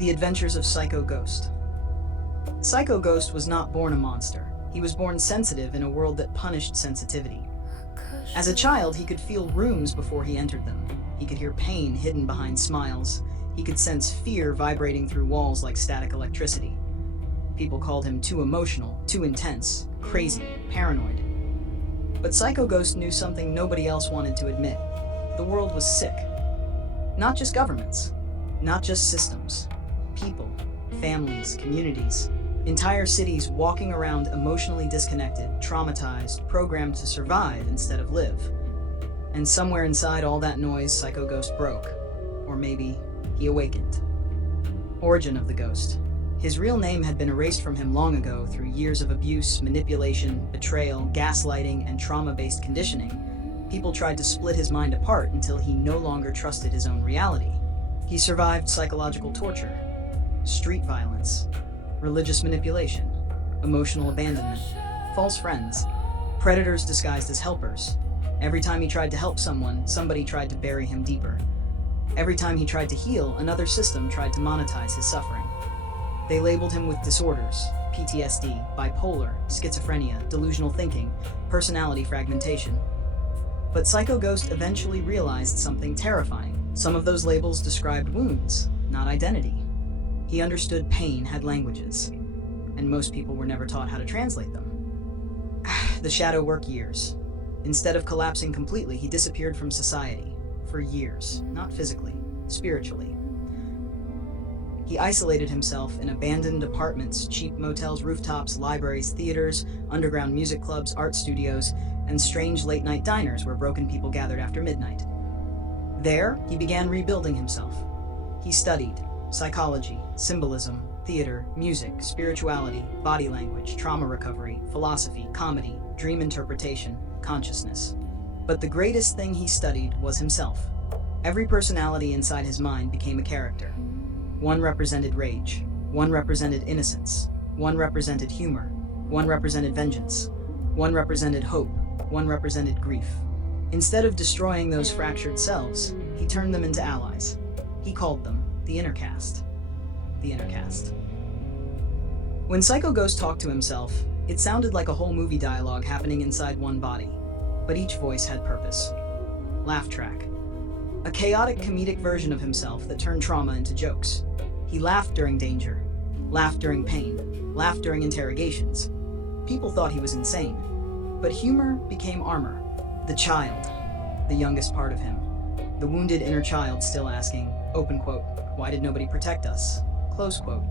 The Adventures of Psycho Ghost. Psycho Ghost was not born a monster. He was born sensitive in a world that punished sensitivity. As a child, he could feel rooms before he entered them. He could hear pain hidden behind smiles. He could sense fear vibrating through walls like static electricity. People called him too emotional, too intense, crazy, paranoid. But Psycho Ghost knew something nobody else wanted to admit. The world was sick. Not just governments, not just systems. People, families, communities, entire cities walking around emotionally disconnected, traumatized, programmed to survive instead of live. And somewhere inside all that noise, Psycho Ghost broke. Or maybe he awakened. Origin of the Ghost. His real name had been erased from him long ago through years of abuse, manipulation, betrayal, gaslighting, and trauma-based conditioning. People tried to split his mind apart until he no longer trusted his own reality. He survived psychological torture, street violence, religious manipulation, emotional abandonment, false friends, predators disguised as helpers. Every time he tried to help someone, somebody tried to bury him deeper. Every time he tried to heal, another system tried to monetize his suffering. They labeled him with disorders: PTSD, bipolar, schizophrenia, delusional thinking, personality fragmentation. But Psycho Ghost eventually realized something terrifying. Some of those labels described wounds, not identity. He understood pain had languages, and most people were never taught how to translate them. The shadow work years. Instead of collapsing completely, he disappeared from society. For years, not physically, spiritually. He isolated himself in abandoned apartments, cheap motels, rooftops, libraries, theaters, underground music clubs, art studios, and strange late-night diners where broken people gathered after midnight. There, he began rebuilding himself. He studied psychology, symbolism, theater, music, spirituality, body language, trauma recovery, philosophy, comedy, dream interpretation, consciousness. But the greatest thing he studied was himself. Every personality inside his mind became a character. One represented rage, one represented innocence, one represented humor, one represented vengeance, one represented hope, one represented grief. Instead of destroying those fractured selves, he turned them into allies. He called them the inner cast. The inner cast. When Psycho Ghost talked to himself, it sounded like a whole movie dialogue happening inside one body, but each voice had purpose. Laugh track. A chaotic comedic version of himself that turned trauma into jokes. He laughed during danger, laughed during pain, laughed during interrogations. People thought he was insane, but humor became armor. The child, the youngest part of him, the wounded inner child still asking, open quote, "Why did nobody protect us?" Close quote.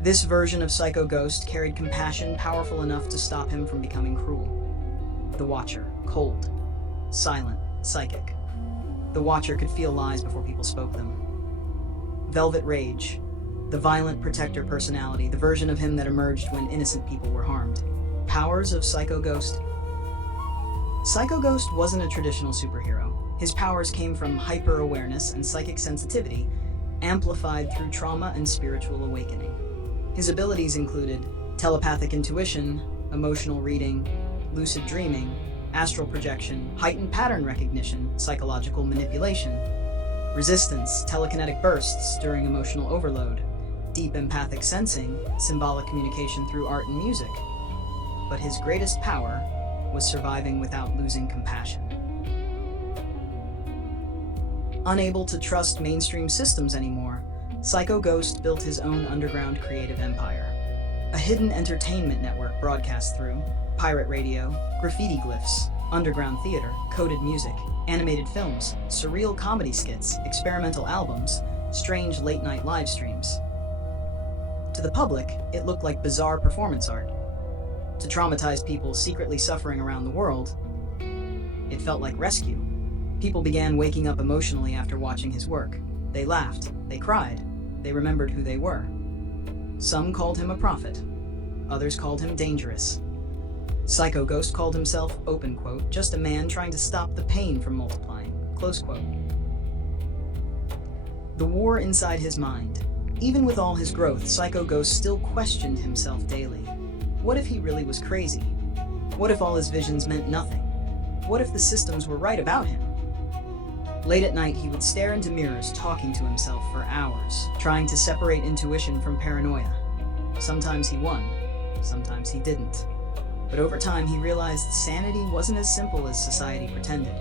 This version of Psycho Ghost carried compassion powerful enough to stop him from becoming cruel. The Watcher, cold, silent, psychic. The Watcher could feel lies before people spoke them. Velvet Rage, the violent protector personality, the version of him that emerged when innocent people were harmed. Powers of Psycho Ghost. Psycho Ghost wasn't a traditional superhero. His powers came from hyper-awareness and psychic sensitivity, amplified through trauma and spiritual awakening. His abilities included telepathic intuition, emotional reading, lucid dreaming, astral projection, heightened pattern recognition, psychological manipulation, resistance, telekinetic bursts during emotional overload, deep empathic sensing, symbolic communication through art and music. But his greatest power was surviving without losing compassion. Unable to trust mainstream systems anymore, Psycho Ghost built his own underground creative empire. A hidden entertainment network broadcast through pirate radio, graffiti glyphs, underground theater, coded music, animated films, surreal comedy skits, experimental albums, strange late-night live streams. To the public, it looked like bizarre performance art. To traumatized people secretly suffering around the world, it felt like rescue. People began waking up emotionally after watching his work. They laughed, they cried, they remembered who they were. Some called him a prophet, others called him dangerous. Psycho Ghost called himself, open quote, just a man trying to stop the pain from multiplying, close quote. The war inside his mind. Even with all his growth, Psycho Ghost still questioned himself daily. What if he really was crazy? What if all his visions meant nothing? What if the systems were right about him? Late at night, he would stare into mirrors, talking to himself for hours, trying to separate intuition from paranoia. Sometimes he won, sometimes he didn't. But over time, he realized sanity wasn't as simple as society pretended.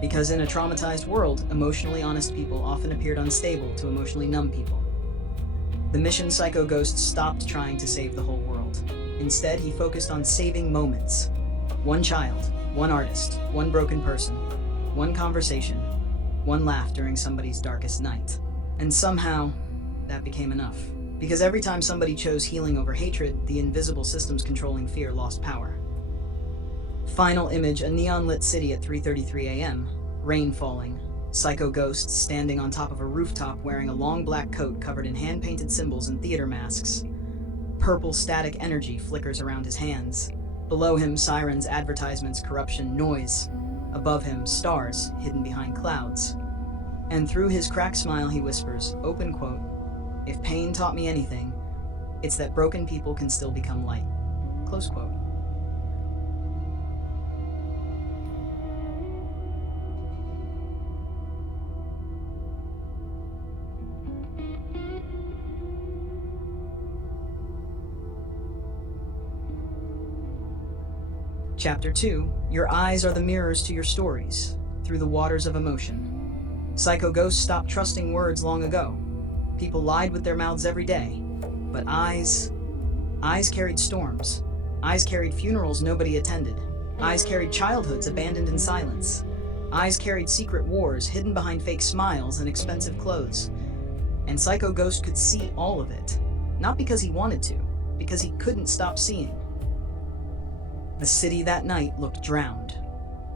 Because in a traumatized world, emotionally honest people often appeared unstable to emotionally numb people. The mission Psycho Ghost stopped trying to save the whole world. Instead, he focused on saving moments. One child, one artist, one broken person, one conversation, one laugh during somebody's darkest night. And somehow, that became enough. Because every time somebody chose healing over hatred, the invisible systems controlling fear lost power. Final image, a neon-lit city at 3:33 a.m., rain falling, Psycho Ghost standing on top of a rooftop wearing a long black coat covered in hand-painted symbols and theater masks. Purple static energy flickers around his hands. Below him, sirens, advertisements, corruption, noise. Above him, stars hidden behind clouds. And through his cracked smile, he whispers, open quote, "If pain taught me anything, it's that broken people can still become light." Close quote. Chapter 2, Your eyes are the mirrors to your stories, through the waters of emotion. Psycho Ghost stopped trusting words long ago. People lied with their mouths every day. But eyes carried storms. Eyes carried funerals nobody attended. Eyes carried childhoods abandoned in silence. Eyes carried secret wars hidden behind fake smiles and expensive clothes. And Psycho Ghost could see all of it. Not because he wanted to, because he couldn't stop seeing. The city that night looked drowned.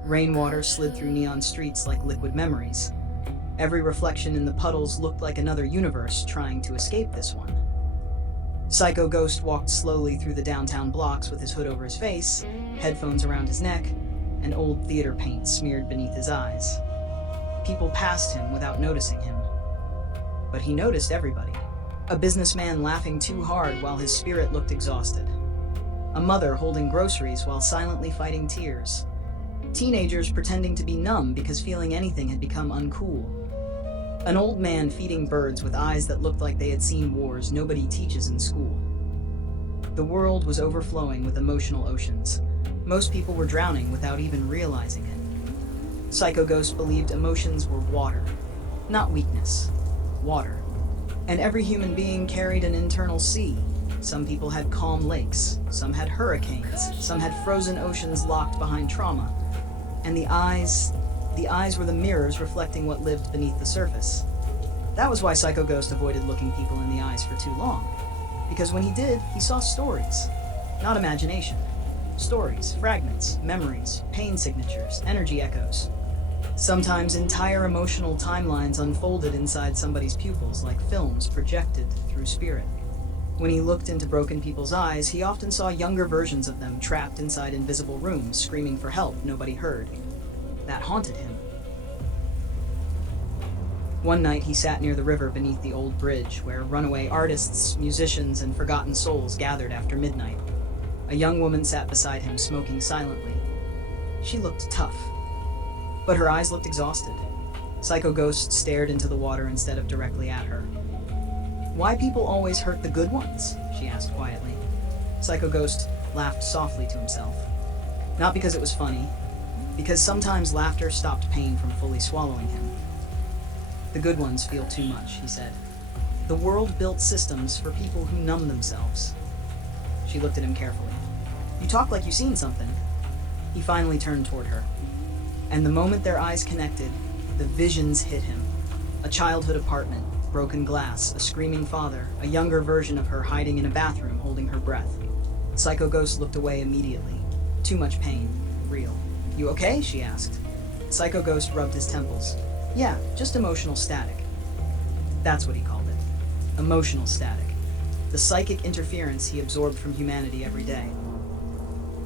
Rainwater slid through neon streets like liquid memories. Every reflection in the puddles looked like another universe trying to escape this one. Psycho Ghost walked slowly through the downtown blocks with his hood over his face, headphones around his neck, and old theater paint smeared beneath his eyes. People passed him without noticing him. But he noticed everybody. A businessman laughing too hard while his spirit looked exhausted. A mother holding groceries while silently fighting tears. Teenagers pretending to be numb because feeling anything had become uncool. An old man feeding birds with eyes that looked like they had seen wars nobody teaches in school. The world was overflowing with emotional oceans. Most people were drowning without even realizing it. Psycho Ghost believed emotions were water, not weakness, water. And every human being carried an internal sea. Some people had calm lakes, some had hurricanes, some had frozen oceans locked behind trauma. And the eyes were the mirrors reflecting what lived beneath the surface. That was why Psycho Ghost avoided looking people in the eyes for too long. Because when he did, he saw stories, not imagination. Stories, fragments, memories, pain signatures, energy echoes. Sometimes entire emotional timelines unfolded inside somebody's pupils like films projected through spirit. When he looked into broken people's eyes, he often saw younger versions of them trapped inside invisible rooms, screaming for help nobody heard. That haunted him. One night he sat near the river beneath the old bridge, where runaway artists, musicians, and forgotten souls gathered after midnight. A young woman sat beside him, smoking silently. She looked tough, but her eyes looked exhausted. Psycho Ghost stared into the water instead of directly at her. "Why people always hurt the good ones?" she asked quietly. Psycho Ghost laughed softly to himself. Not because it was funny, because sometimes laughter stopped pain from fully swallowing him. "The good ones feel too much," he said. "The world built systems for people who numb themselves." She looked at him carefully. "You talk like you've seen something." He finally turned toward her. And the moment their eyes connected, the visions hit him. A childhood apartment, broken glass, a screaming father, a younger version of her hiding in a bathroom holding her breath. Psycho Ghost looked away immediately. Too much pain. Real. "You okay?" she asked. Psycho Ghost rubbed his temples. "Yeah, just emotional static." That's what he called it. Emotional static. The psychic interference he absorbed from humanity every day.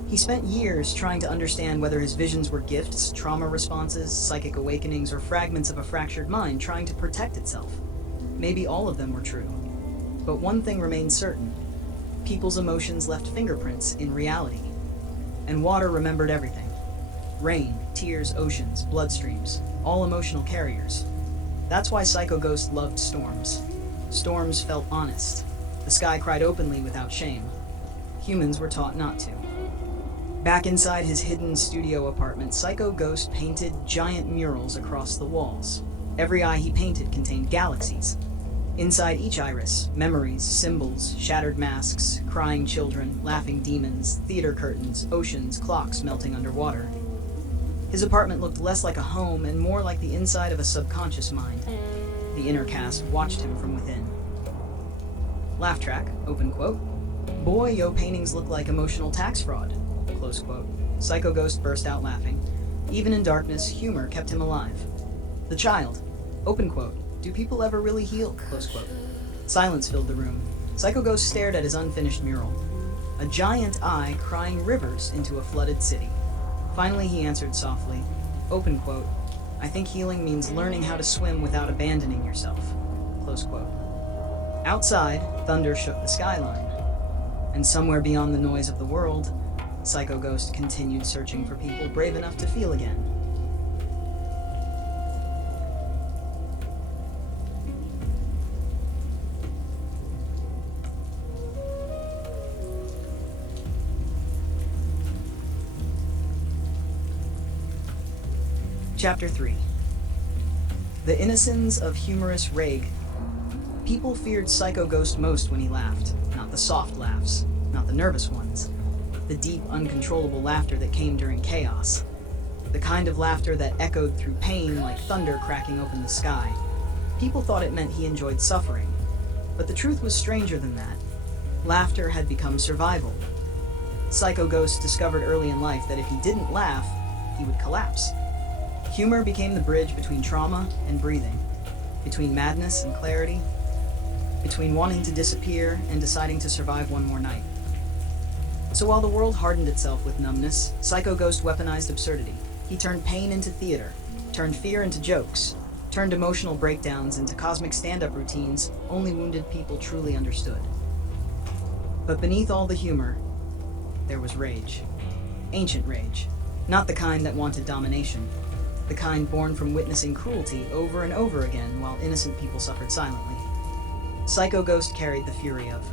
He spent years trying to understand whether his visions were gifts, trauma responses, psychic awakenings, or fragments of a fractured mind trying to protect itself. Maybe all of them were true. But one thing remained certain. People's emotions left fingerprints in reality. And water remembered everything. Rain, tears, oceans, bloodstreams. all emotional carriers. That's why Psycho Ghost loved storms. Storms felt honest. The sky cried openly without shame. Humans were taught not to. Back inside his hidden studio apartment, Psycho Ghost painted giant murals across the walls. Every eye he painted contained galaxies. Inside each iris, memories, symbols, shattered masks, crying children, laughing demons, theater curtains, oceans, clocks melting underwater. His apartment looked less like a home and more like the inside of a subconscious mind. The inner cast watched him from within. Laugh track, open quote. Boy, yo paintings look like emotional tax fraud, close quote. Psycho Ghost burst out laughing. Even in darkness, humor kept him alive. The child, open quote. Do people ever really heal, close quote. Silence filled the room. Psycho Ghost stared at his unfinished mural. A giant eye crying rivers into a flooded city. Finally he answered softly, open quote. I think healing means learning how to swim without abandoning yourself, close quote. Outside, thunder shook the skyline. And somewhere beyond the noise of the world, Psycho Ghost continued searching for people brave enough to feel again. Chapter 3. The Innocence of Humorous Rage. People feared Psycho Ghost most when he laughed. Not the soft laughs, not the nervous ones. The deep, uncontrollable laughter that came during chaos. The kind of laughter that echoed through pain like thunder cracking open the sky. People thought it meant he enjoyed suffering. But the truth was stranger than that. Laughter had become survival. Psycho Ghost discovered early in life that if he didn't laugh, he would collapse. Humor became the bridge between trauma and breathing, between madness and clarity, between wanting to disappear and deciding to survive one more night. So while the world hardened itself with numbness, Psycho Ghost weaponized absurdity. He turned pain into theater, turned fear into jokes, turned emotional breakdowns into cosmic stand-up routines only wounded people truly understood. But beneath all the humor, there was rage. Ancient rage. Not the kind that wanted domination. The kind born from witnessing cruelty over and over again while innocent people suffered silently. Psycho Ghost carried the fury of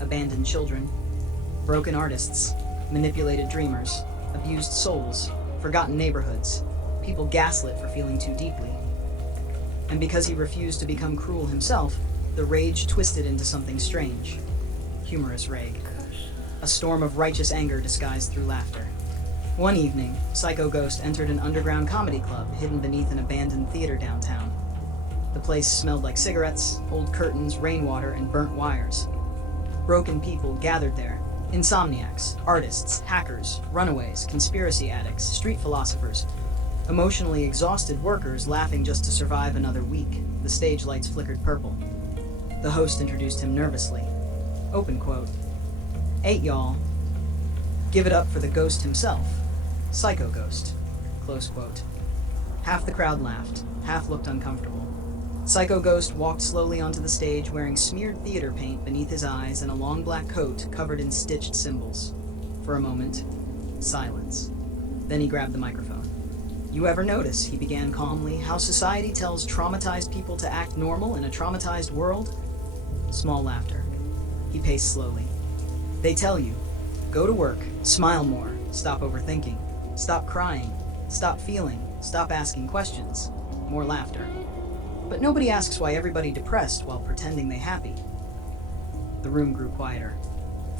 abandoned children, broken artists, manipulated dreamers, abused souls, forgotten neighborhoods, people gaslit for feeling too deeply. And because he refused to become cruel himself, the rage twisted into something strange. Humorous rage. A storm of righteous anger disguised through laughter. One evening, Psycho Ghost entered an underground comedy club hidden beneath an abandoned theater downtown. The place smelled like cigarettes, old curtains, rainwater, and burnt wires. Broken people gathered there. Insomniacs, artists, hackers, runaways, conspiracy addicts, street philosophers. Emotionally exhausted workers laughing just to survive another week. The stage lights flickered purple. The host introduced him nervously. Open quote. 8 y'all. Give it up for the ghost himself. Psycho Ghost. Close quote. Half the crowd laughed, half looked uncomfortable. Psycho Ghost walked slowly onto the stage wearing smeared theater paint beneath his eyes and a long black coat covered in stitched symbols. For a moment, silence. Then he grabbed the microphone. You ever notice, he began calmly, how society tells traumatized people to act normal in a traumatized world? Small laughter. He paced slowly. They tell you, go to work, smile more, stop overthinking, stop crying, stop feeling, stop asking questions. More laughter. But nobody asks why everybody depressed while pretending they happy. The room grew quieter.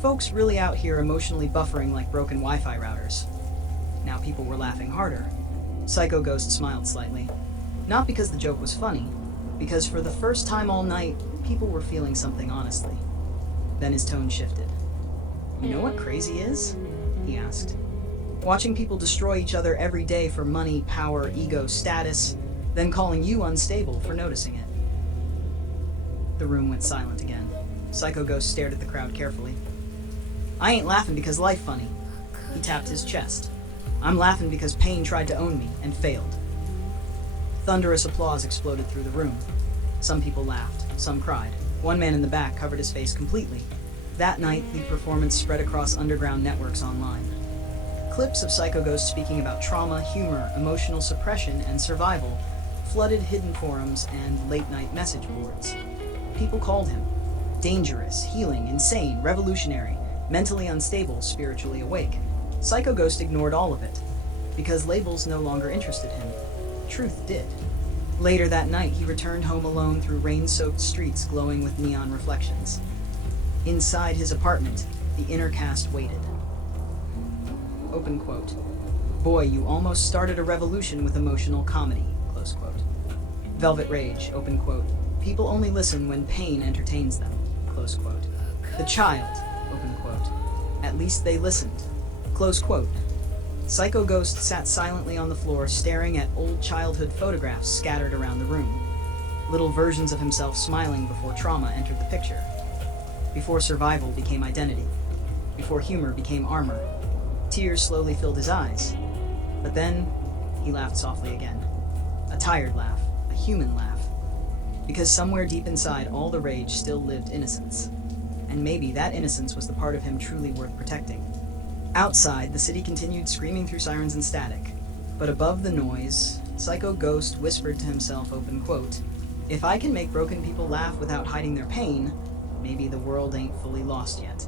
Folks really out here emotionally buffering like broken Wi-Fi routers. Now people were laughing harder. Psycho Ghost smiled slightly. Not because the joke was funny, because for the first time all night, people were feeling something honestly. Then his tone shifted. You know what crazy is? He asked. Watching people destroy each other every day for money, power, ego, status, then calling you unstable for noticing it. The room went silent again. Psycho Ghost stared at the crowd carefully. I ain't laughing because life funny. He tapped his chest. I'm laughing because pain tried to own me and failed. Thunderous applause exploded through the room. Some people laughed, some cried. One man in the back covered his face completely. That night, the performance spread across underground networks online. Clips of Psycho Ghost speaking about trauma, humor, emotional suppression, and survival flooded hidden forums and late-night message boards. People called him dangerous, healing, insane, revolutionary, mentally unstable, spiritually awake. Psycho Ghost ignored all of it, because labels no longer interested him. Truth did. Later that night, he returned home alone through rain-soaked streets glowing with neon reflections. Inside his apartment, the inner cast waited. Open quote. Boy, you almost started a revolution with emotional comedy. Close quote. Velvet Rage. Open quote. People only listen when pain entertains them. Close quote. The Child. Open quote. At least they listened. Close quote. Psycho Ghost sat silently on the floor, staring at old childhood photographs scattered around the room. Little versions of himself smiling before trauma entered the picture. Before survival became identity. Before humor became armor. Tears slowly filled his eyes. But then, he laughed softly again. A tired laugh. A human laugh. Because somewhere deep inside, all the rage still lived innocence. And maybe that innocence was the part of him truly worth protecting. Outside, the city continued screaming through sirens and static. But above the noise, Psycho Ghost whispered to himself, open quote, if I can make broken people laugh without hiding their pain, maybe the world ain't fully lost yet.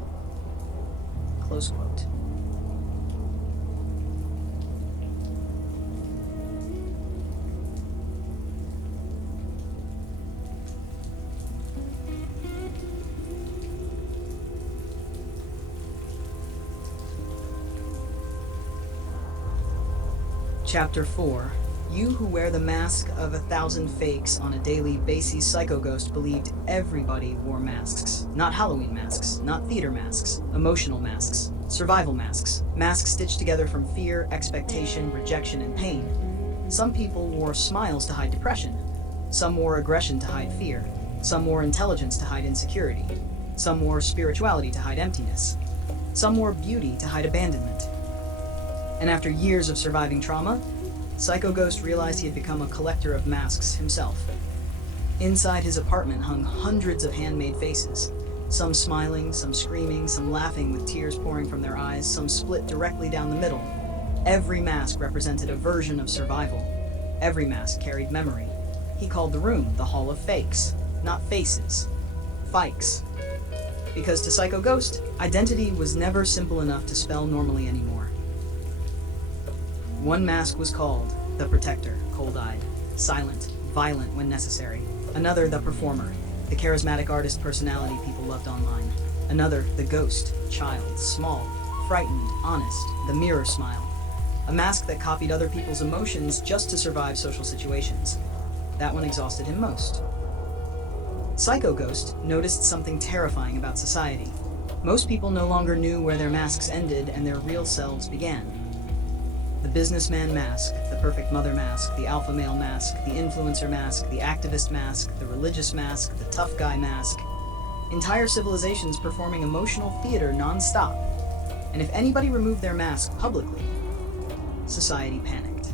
Close quote. Chapter 4. You who wear the mask of 1,000 fakes on a daily basis. Psycho Ghost believed everybody wore masks. Not Halloween masks, not theater masks, emotional masks, survival masks, masks stitched together from fear, expectation, rejection, and pain. Some people wore smiles to hide depression. Some wore aggression to hide fear. Some wore intelligence to hide insecurity. Some wore spirituality to hide emptiness. Some wore beauty to hide abandonment. And after years of surviving trauma, Psycho Ghost realized he had become a collector of masks himself. Inside his apartment hung hundreds of handmade faces, some smiling, some screaming, some laughing with tears pouring from their eyes, some split directly down the middle. Every mask represented a version of survival. Every mask carried memory. He called the room the Hall of Fakes, not faces. Fikes. Because to Psycho Ghost, identity was never simple enough to spell normally anymore. One mask was called the Protector, cold-eyed, silent, violent when necessary. Another, the Performer, the charismatic artist personality people loved online. Another, the Ghost, child, small, frightened, honest, the mirror smile. A mask that copied other people's emotions just to survive social situations. That one exhausted him most. Psycho Ghost noticed something terrifying about society. Most people no longer knew where their masks ended and their real selves began. The businessman mask, the perfect mother mask, the alpha male mask, the influencer mask, the activist mask, the religious mask, the tough guy mask. Entire civilizations performing emotional theater non-stop. And if anybody removed their mask publicly, society panicked.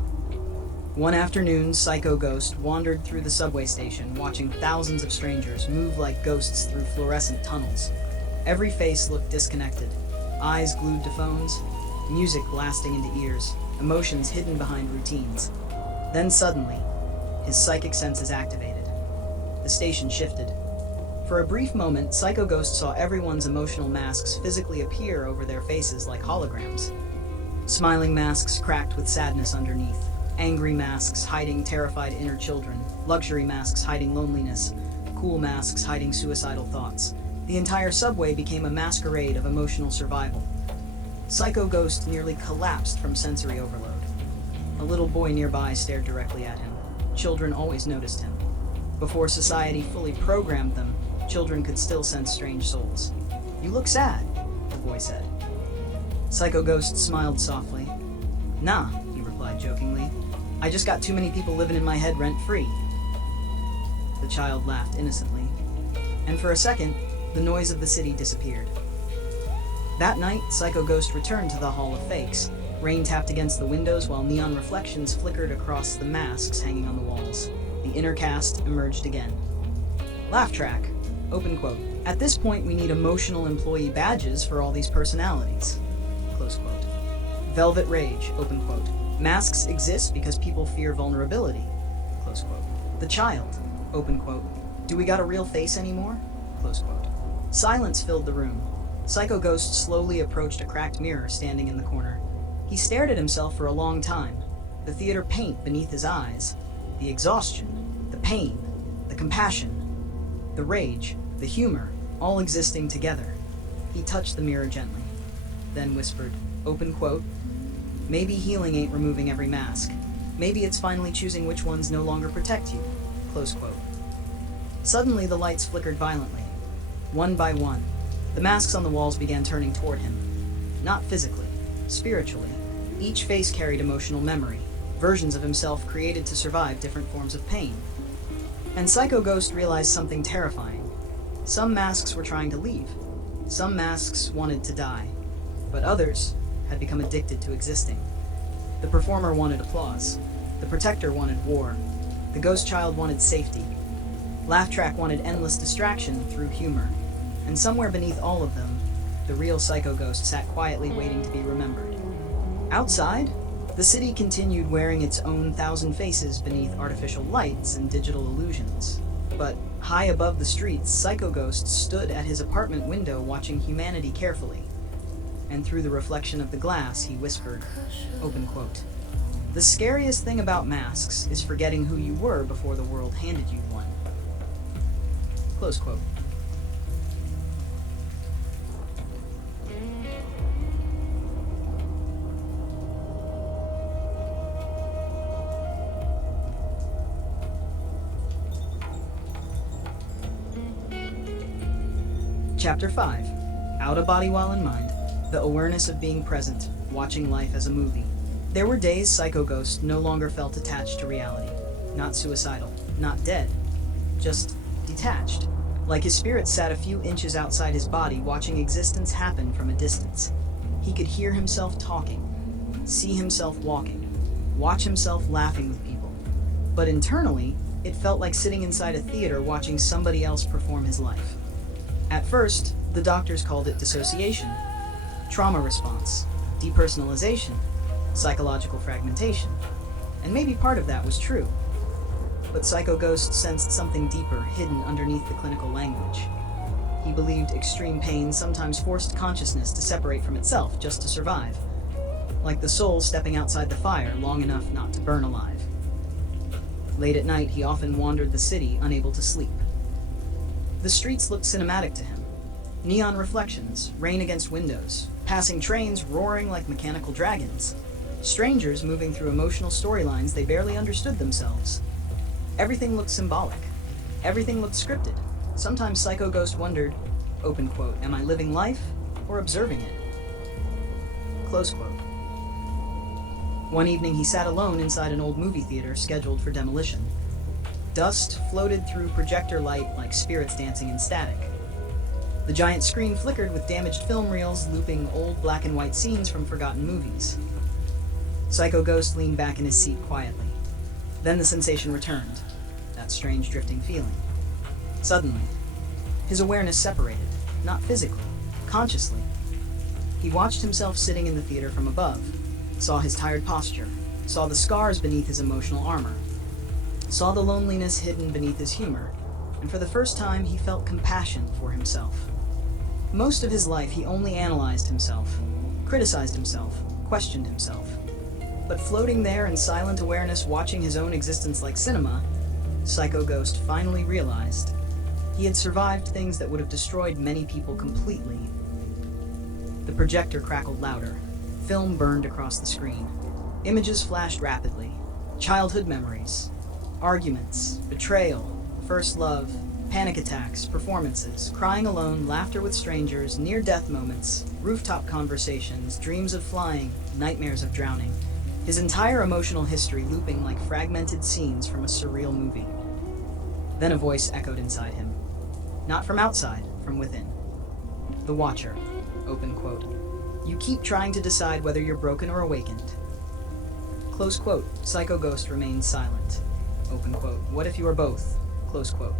One afternoon, Psycho Ghost wandered through the subway station, watching thousands of strangers move like ghosts through fluorescent tunnels. Every face looked disconnected, eyes glued to phones, music blasting into ears, emotions hidden behind routines. Then suddenly, his psychic senses activated. The station shifted. For a brief moment, Psycho Ghost saw everyone's emotional masks physically appear over their faces like holograms. Smiling masks cracked with sadness underneath. Angry masks hiding terrified inner children. Luxury masks hiding loneliness. Cool masks hiding suicidal thoughts. The entire subway became a masquerade of emotional survival. Psycho Ghost nearly collapsed from sensory overload. A little boy nearby stared directly at him. Children always noticed him. Before society fully programmed them, children could still sense strange souls. "You look sad," the boy said. Psycho Ghost smiled softly. "Nah," he replied jokingly. "I just got too many people living in my head rent-free." The child laughed innocently. And for a second, the noise of the city disappeared. That night, Psycho Ghost returned to the Hall of Fakes. Rain tapped against the windows while neon reflections flickered across the masks hanging on the walls. The inner cast emerged again. Laugh track. Open quote. At this point, we need emotional employee badges for all these personalities. Close quote. Velvet rage, open quote. Masks exist because people fear vulnerability, close quote. The child, open quote. Do we got a real face anymore? Close quote. Silence filled the room. Psycho Ghost slowly approached a cracked mirror standing in the corner. He stared at himself for a long time. The theater paint beneath his eyes, the exhaustion, the pain, the compassion, the rage, the humor, all existing together. He touched the mirror gently, then whispered, open quote, maybe healing ain't removing every mask. Maybe it's finally choosing which ones no longer protect you, close quote. Suddenly the lights flickered violently. One by one, the masks on the walls began turning toward him. Not physically, spiritually. Each face carried emotional memory, versions of himself created to survive different forms of pain. And Psycho Ghost realized something terrifying. Some masks were trying to leave. Some masks wanted to die. But others had become addicted to existing. The performer wanted applause. The protector wanted war. The ghost child wanted safety. Laugh Track wanted endless distraction through humor. And somewhere beneath all of them, the real Psycho Ghost sat quietly waiting to be remembered. Outside, the city continued wearing its own 1,000 faces beneath artificial lights and digital illusions. But high above the streets, Psycho Ghost stood at his apartment window watching humanity carefully. And through the reflection of the glass, he whispered, open quote, the scariest thing about masks is forgetting who you were before the world handed you one. Close quote. Chapter 5. Out of Body While in Mind. The awareness of being present, watching life as a movie. There were days Psycho Ghost no longer felt attached to reality. Not suicidal, not dead, just detached. Like his spirit sat a few inches outside his body, watching existence happen from a distance. He could hear himself talking, see himself walking, watch himself laughing with people. But internally, it felt like sitting inside a theater watching somebody else perform his life. At first, the doctors called it dissociation, trauma response, depersonalization, psychological fragmentation, and maybe part of that was true. But Psycho Ghost sensed something deeper hidden underneath the clinical language. He believed extreme pain sometimes forced consciousness to separate from itself just to survive, like the soul stepping outside the fire long enough not to burn alive. Late at night, he often wandered the city, unable to sleep. The streets looked cinematic to him. Neon reflections, rain against windows, passing trains roaring like mechanical dragons, strangers moving through emotional storylines they barely understood themselves. Everything looked symbolic. Everything looked scripted. Sometimes Psycho Ghost wondered, open quote, am I living life or observing it? Close quote. One evening he sat alone inside an old movie theater scheduled for demolition. Dust floated through projector light like spirits dancing in static. The giant screen flickered with damaged film reels looping old black and white scenes from forgotten movies. Psycho Ghost leaned back in his seat quietly. Then the sensation returned, that strange drifting feeling. Suddenly, his awareness separated, not physically, consciously. He watched himself sitting in the theater from above, saw his tired posture, saw the scars beneath his emotional armor, saw the loneliness hidden beneath his humor, and for the first time he felt compassion for himself. Most of his life he only analyzed himself, criticized himself, questioned himself. But floating there in silent awareness, watching his own existence like cinema, Psycho Ghost finally realized he had survived things that would have destroyed many people completely. The projector crackled louder. Film burned across the screen. Images flashed rapidly. Childhood memories, arguments, betrayal, first love, panic attacks, performances, crying alone, laughter with strangers, near-death moments, rooftop conversations, dreams of flying, nightmares of drowning. His entire emotional history looping like fragmented scenes from a surreal movie. Then a voice echoed inside him. Not from outside, from within. The Watcher, open quote. You keep trying to decide whether you're broken or awakened. Close quote. Psycho Ghost remained silent. Open quote. What if you are both? Close quote.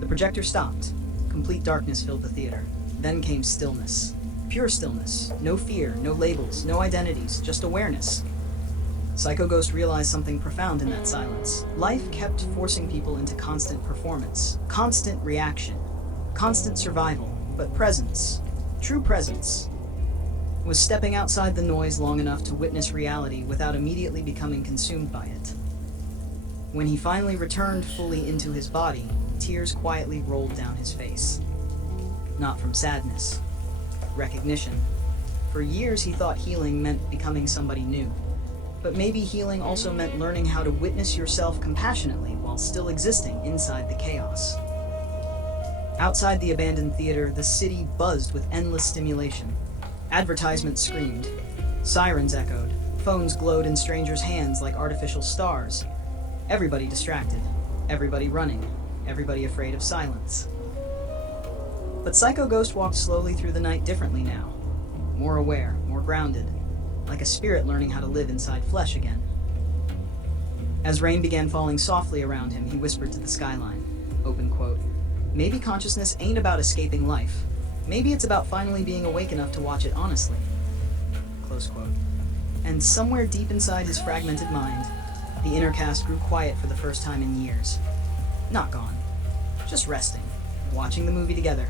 The projector stopped. Complete darkness filled the theater. Then came stillness. Pure stillness. No fear, no labels, no identities, just awareness. Psycho Ghost realized something profound in that silence. Life kept forcing people into constant performance, constant reaction, constant survival, but presence, true presence, was stepping outside the noise long enough to witness reality without immediately becoming consumed by it. When he finally returned fully into his body, tears quietly rolled down his face. Not from sadness, recognition. For years he thought healing meant becoming somebody new. But maybe healing also meant learning how to witness yourself compassionately while still existing inside the chaos. Outside the abandoned theater, the city buzzed with endless stimulation. Advertisements screamed. Sirens echoed. Phones glowed in strangers' hands like artificial stars. Everybody distracted. Everybody running. Everybody afraid of silence. But Psycho Ghost walked slowly through the night differently now. More aware, more grounded. Like a spirit learning how to live inside flesh again. As rain began falling softly around him, he whispered to the skyline. Open quote. Maybe consciousness ain't about escaping life. Maybe it's about finally being awake enough to watch it honestly. Close quote. And somewhere deep inside his fragmented mind, the inner cast grew quiet for the first time in years. Not gone. Just resting. Watching the movie together.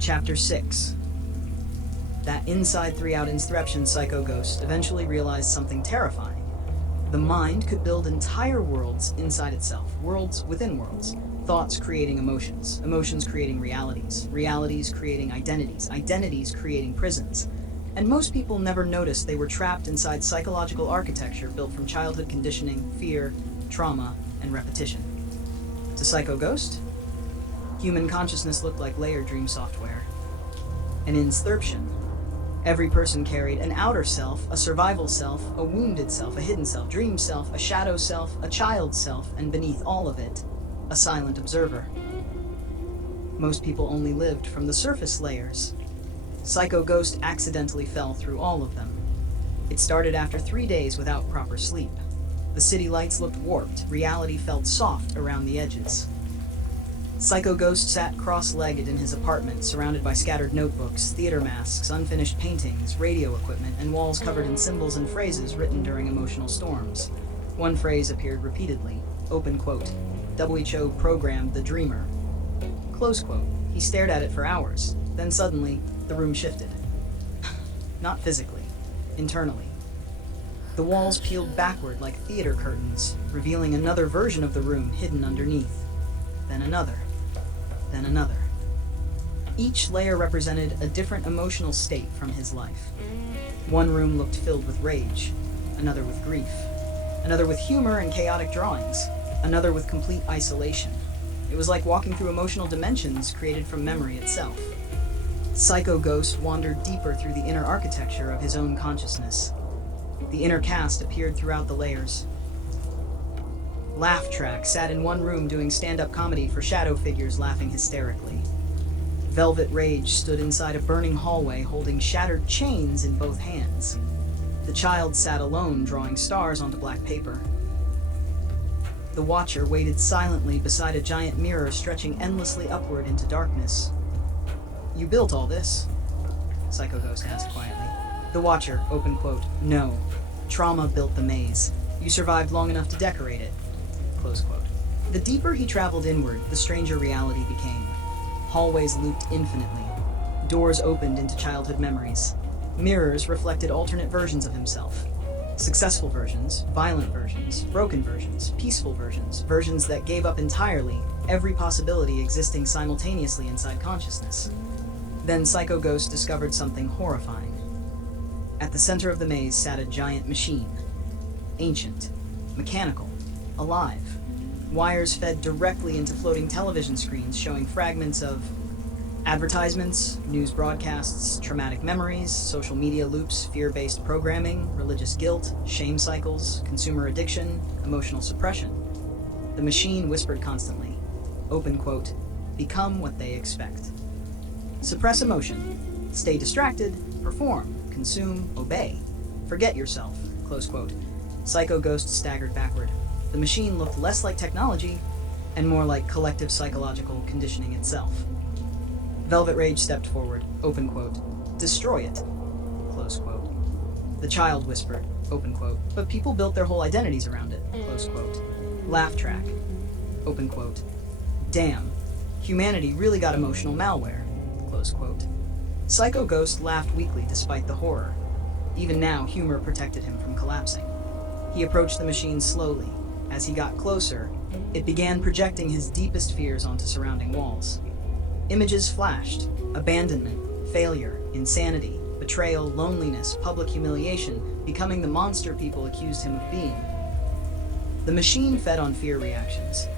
Chapter 6. That inside 3-out inception Psycho Ghost eventually realized something terrifying. The mind could build entire worlds inside itself, worlds within worlds. Thoughts creating emotions, emotions creating realities, realities creating identities, identities creating prisons. And most people never noticed they were trapped inside psychological architecture built from childhood conditioning, fear, trauma, and repetition. To Psycho Ghost, human consciousness looked like layered dream software. An inception. Every person carried an outer self, a survival self, a wounded self, a hidden self, dream self, a shadow self, a child self, and beneath all of it, a silent observer. Most people only lived from the surface layers. Psycho Ghost accidentally fell through all of them. It started after 3 days without proper sleep. The city lights looked warped, reality felt soft around the edges. Psycho Ghost sat cross-legged in his apartment, surrounded by scattered notebooks, theater masks, unfinished paintings, radio equipment, and walls covered in symbols and phrases written during emotional storms. One phrase appeared repeatedly. Open quote. WHO programmed the dreamer. Close quote. He stared at it for hours. Then suddenly, the room shifted. Not physically, internally. The walls peeled backward like theater curtains, revealing another version of the room hidden underneath. Then another. Then another. Each layer represented a different emotional state from his life. One room looked filled with rage, another with grief, another with humor and chaotic drawings, another with complete isolation. It was like walking through emotional dimensions created from memory itself. Psycho Ghost wandered deeper through the inner architecture of his own consciousness. The inner cast appeared throughout the layers. Laugh Track sat in one room doing stand-up comedy for shadow figures laughing hysterically. Velvet Rage stood inside a burning hallway holding shattered chains in both hands. The child sat alone drawing stars onto black paper. The Watcher waited silently beside a giant mirror stretching endlessly upward into darkness. "You built all this?" Psycho Ghost asked quietly. The Watcher, open quote, "No. Trauma built the maze. You survived long enough to decorate it." Close quote. The deeper he traveled inward, the stranger reality became. Hallways looped infinitely. Doors opened into childhood memories. Mirrors reflected alternate versions of himself. Successful versions, violent versions, broken versions, peaceful versions, versions that gave up entirely every possibility existing simultaneously inside consciousness. Then Psycho Ghost discovered something horrifying. At the center of the maze sat a giant machine. Ancient, mechanical, alive. Wires fed directly into floating television screens showing fragments of advertisements, news broadcasts, traumatic memories, social media loops, fear-based programming, religious guilt, shame cycles, consumer addiction, emotional suppression. The machine whispered constantly, open quote, "Become what they expect. Suppress emotion. Stay distracted. Perform. Consume. Obey. Forget yourself." Close quote. Psycho Ghost staggered backward. The machine looked less like technology and more like collective psychological conditioning itself. Velvet Rage stepped forward, open quote, "Destroy it." Close quote. The child whispered, open quote, "But people built their whole identities around it." Close quote. Laugh track, open quote, "Damn, humanity really got emotional malware." Close quote. Psycho Ghost laughed weakly despite the horror. Even now, humor protected him from collapsing. He approached the machine slowly. As he got closer, it began projecting his deepest fears onto surrounding walls. Images flashed: abandonment, failure, insanity, betrayal, loneliness, public humiliation, becoming the monster people accused him of being. The machine fed on fear reactions.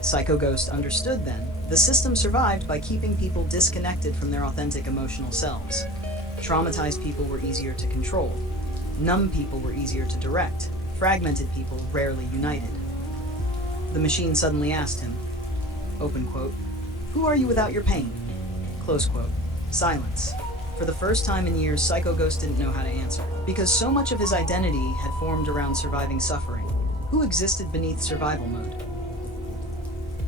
Psycho Ghost understood then, the system survived by keeping people disconnected from their authentic emotional selves. Traumatized people were easier to control. Numb people were easier to direct. Fragmented people rarely united. The machine suddenly asked him, open quote, "Who are you without your pain?" Close quote. Silence. For the first time in years, Psycho Ghost didn't know how to answer, because so much of his identity had formed around surviving suffering. Who existed beneath survival mode?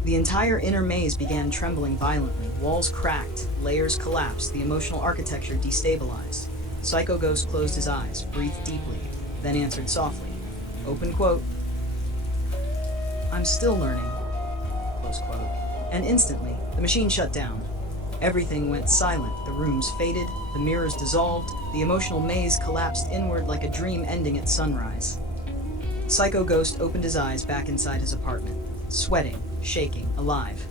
The entire inner maze began trembling violently. Walls cracked, layers collapsed, the emotional architecture destabilized. Psycho Ghost closed his eyes, breathed deeply, then answered softly, open quote, "I'm still learning." Close quote. And instantly, the machine shut down. Everything went silent, the rooms faded, the mirrors dissolved, the emotional maze collapsed inward like a dream ending at sunrise. Psycho Ghost opened his eyes back inside his apartment, sweating, shaking, alive.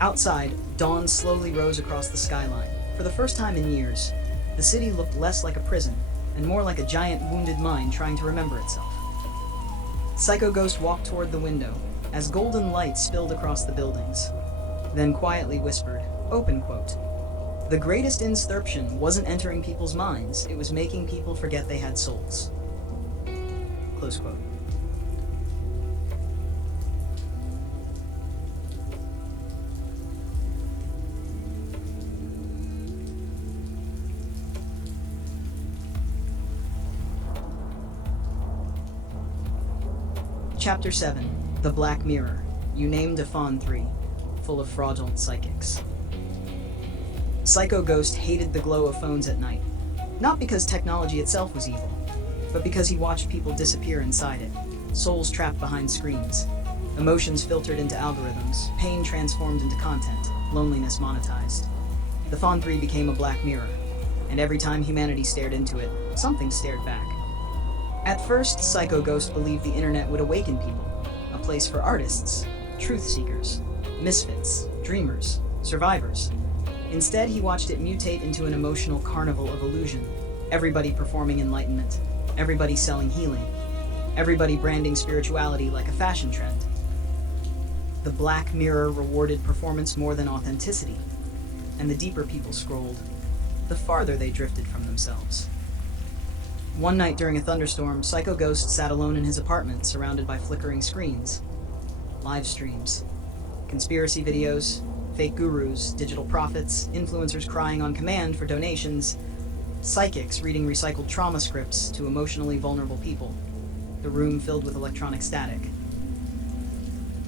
Outside, dawn slowly rose across the skyline. For the first time in years, the city looked less like a prison and more like a giant wounded mind trying to remember itself. Psycho Ghost walked toward the window as golden light spilled across the buildings, then quietly whispered, open quote, "The greatest insurrection wasn't entering people's minds, it was making people forget they had souls." Close quote. Chapter 7. The Black Mirror. You named a Fawn 3, full of fraudulent psychics. Psycho Ghost hated the glow of phones at night, not because technology itself was evil, but because he watched people disappear inside it, souls trapped behind screens, emotions filtered into algorithms, pain transformed into content, loneliness monetized. The Fawn 3 became a black mirror, and every time humanity stared into it, something stared back. At first, Psycho Ghost believed the internet would awaken people, a place for artists, truth seekers, misfits, dreamers, survivors. Instead, he watched it mutate into an emotional carnival of illusion. Everybody performing enlightenment, everybody selling healing, everybody branding spirituality like a fashion trend. The Black Mirror rewarded performance more than authenticity, and the deeper people scrolled, the farther they drifted from themselves. One night during a thunderstorm, Psycho Ghost sat alone in his apartment, surrounded by flickering screens. Live streams, conspiracy videos, fake gurus, digital prophets, influencers crying on command for donations, psychics reading recycled trauma scripts to emotionally vulnerable people. The room filled with electronic static.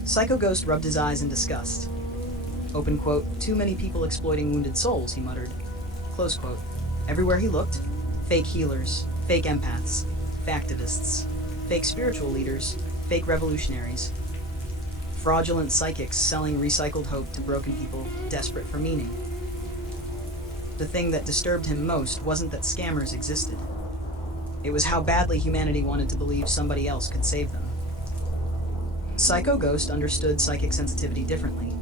Psycho Ghost rubbed his eyes in disgust. Open quote, "Too many people exploiting wounded souls," he muttered. Close quote. Everywhere he looked, fake healers, fake empaths, activists, fake spiritual leaders, fake revolutionaries. Fraudulent psychics selling recycled hope to broken people desperate for meaning. The thing that disturbed him most wasn't that scammers existed. It was how badly humanity wanted to believe somebody else could save them. Psycho Ghost understood psychic sensitivity differently.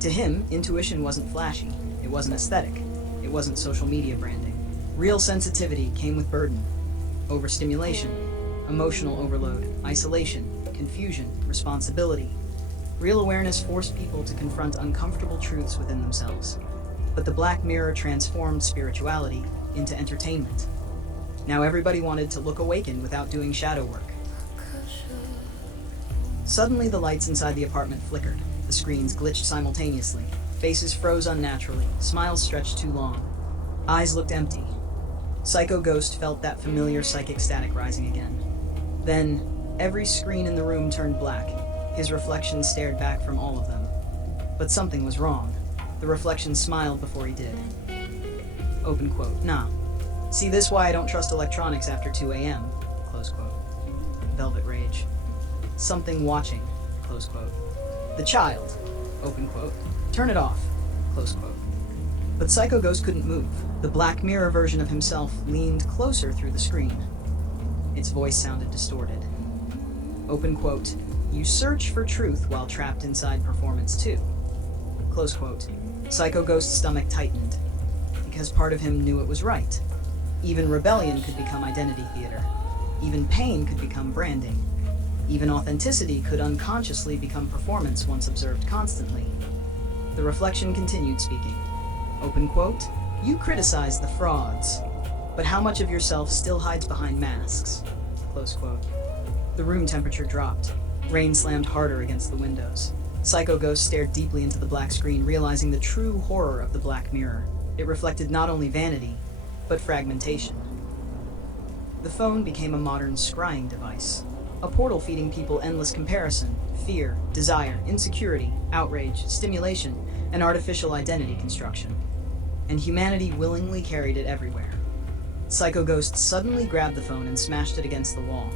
To him, intuition wasn't flashy, it wasn't aesthetic, it wasn't social media branding. Real sensitivity came with burden, overstimulation, emotional overload, isolation, confusion, responsibility. Real awareness forced people to confront uncomfortable truths within themselves. But the Black Mirror transformed spirituality into entertainment. Now everybody wanted to look awakened without doing shadow work. Suddenly the lights inside the apartment flickered. The screens glitched simultaneously. Faces froze unnaturally. Smiles stretched too long. Eyes looked empty. Psycho Ghost felt that familiar psychic static rising again. Then, every screen in the room turned black. His reflection stared back from all of them. But something was wrong. The reflection smiled before he did. Open quote. "Nah. See, this why I don't trust electronics after 2 a.m. Close quote. Velvet rage. Something watching. Close quote. The child. Open quote. Turn it off. Close quote. But Psycho Ghost couldn't move. The Black Mirror version of himself leaned closer through the screen. Its voice sounded distorted. Open quote. "You search for truth while trapped inside performance too." Close quote. Psycho Ghost's stomach tightened, because part of him knew it was right. Even rebellion could become identity theater. Even pain could become branding. Even authenticity could unconsciously become performance once observed constantly. The reflection continued speaking. Open quote. "You criticize the frauds, but how much of yourself still hides behind masks?" Close quote. The room temperature dropped. Rain slammed harder against the windows. Psycho Ghost stared deeply into the black screen, realizing the true horror of the Black Mirror. It reflected not only vanity, but fragmentation. The phone became a modern scrying device, a portal feeding people endless comparison, fear, desire, insecurity, outrage, stimulation, and artificial identity construction. And humanity willingly carried it everywhere. Psycho Ghost suddenly grabbed the phone and smashed it against the wall.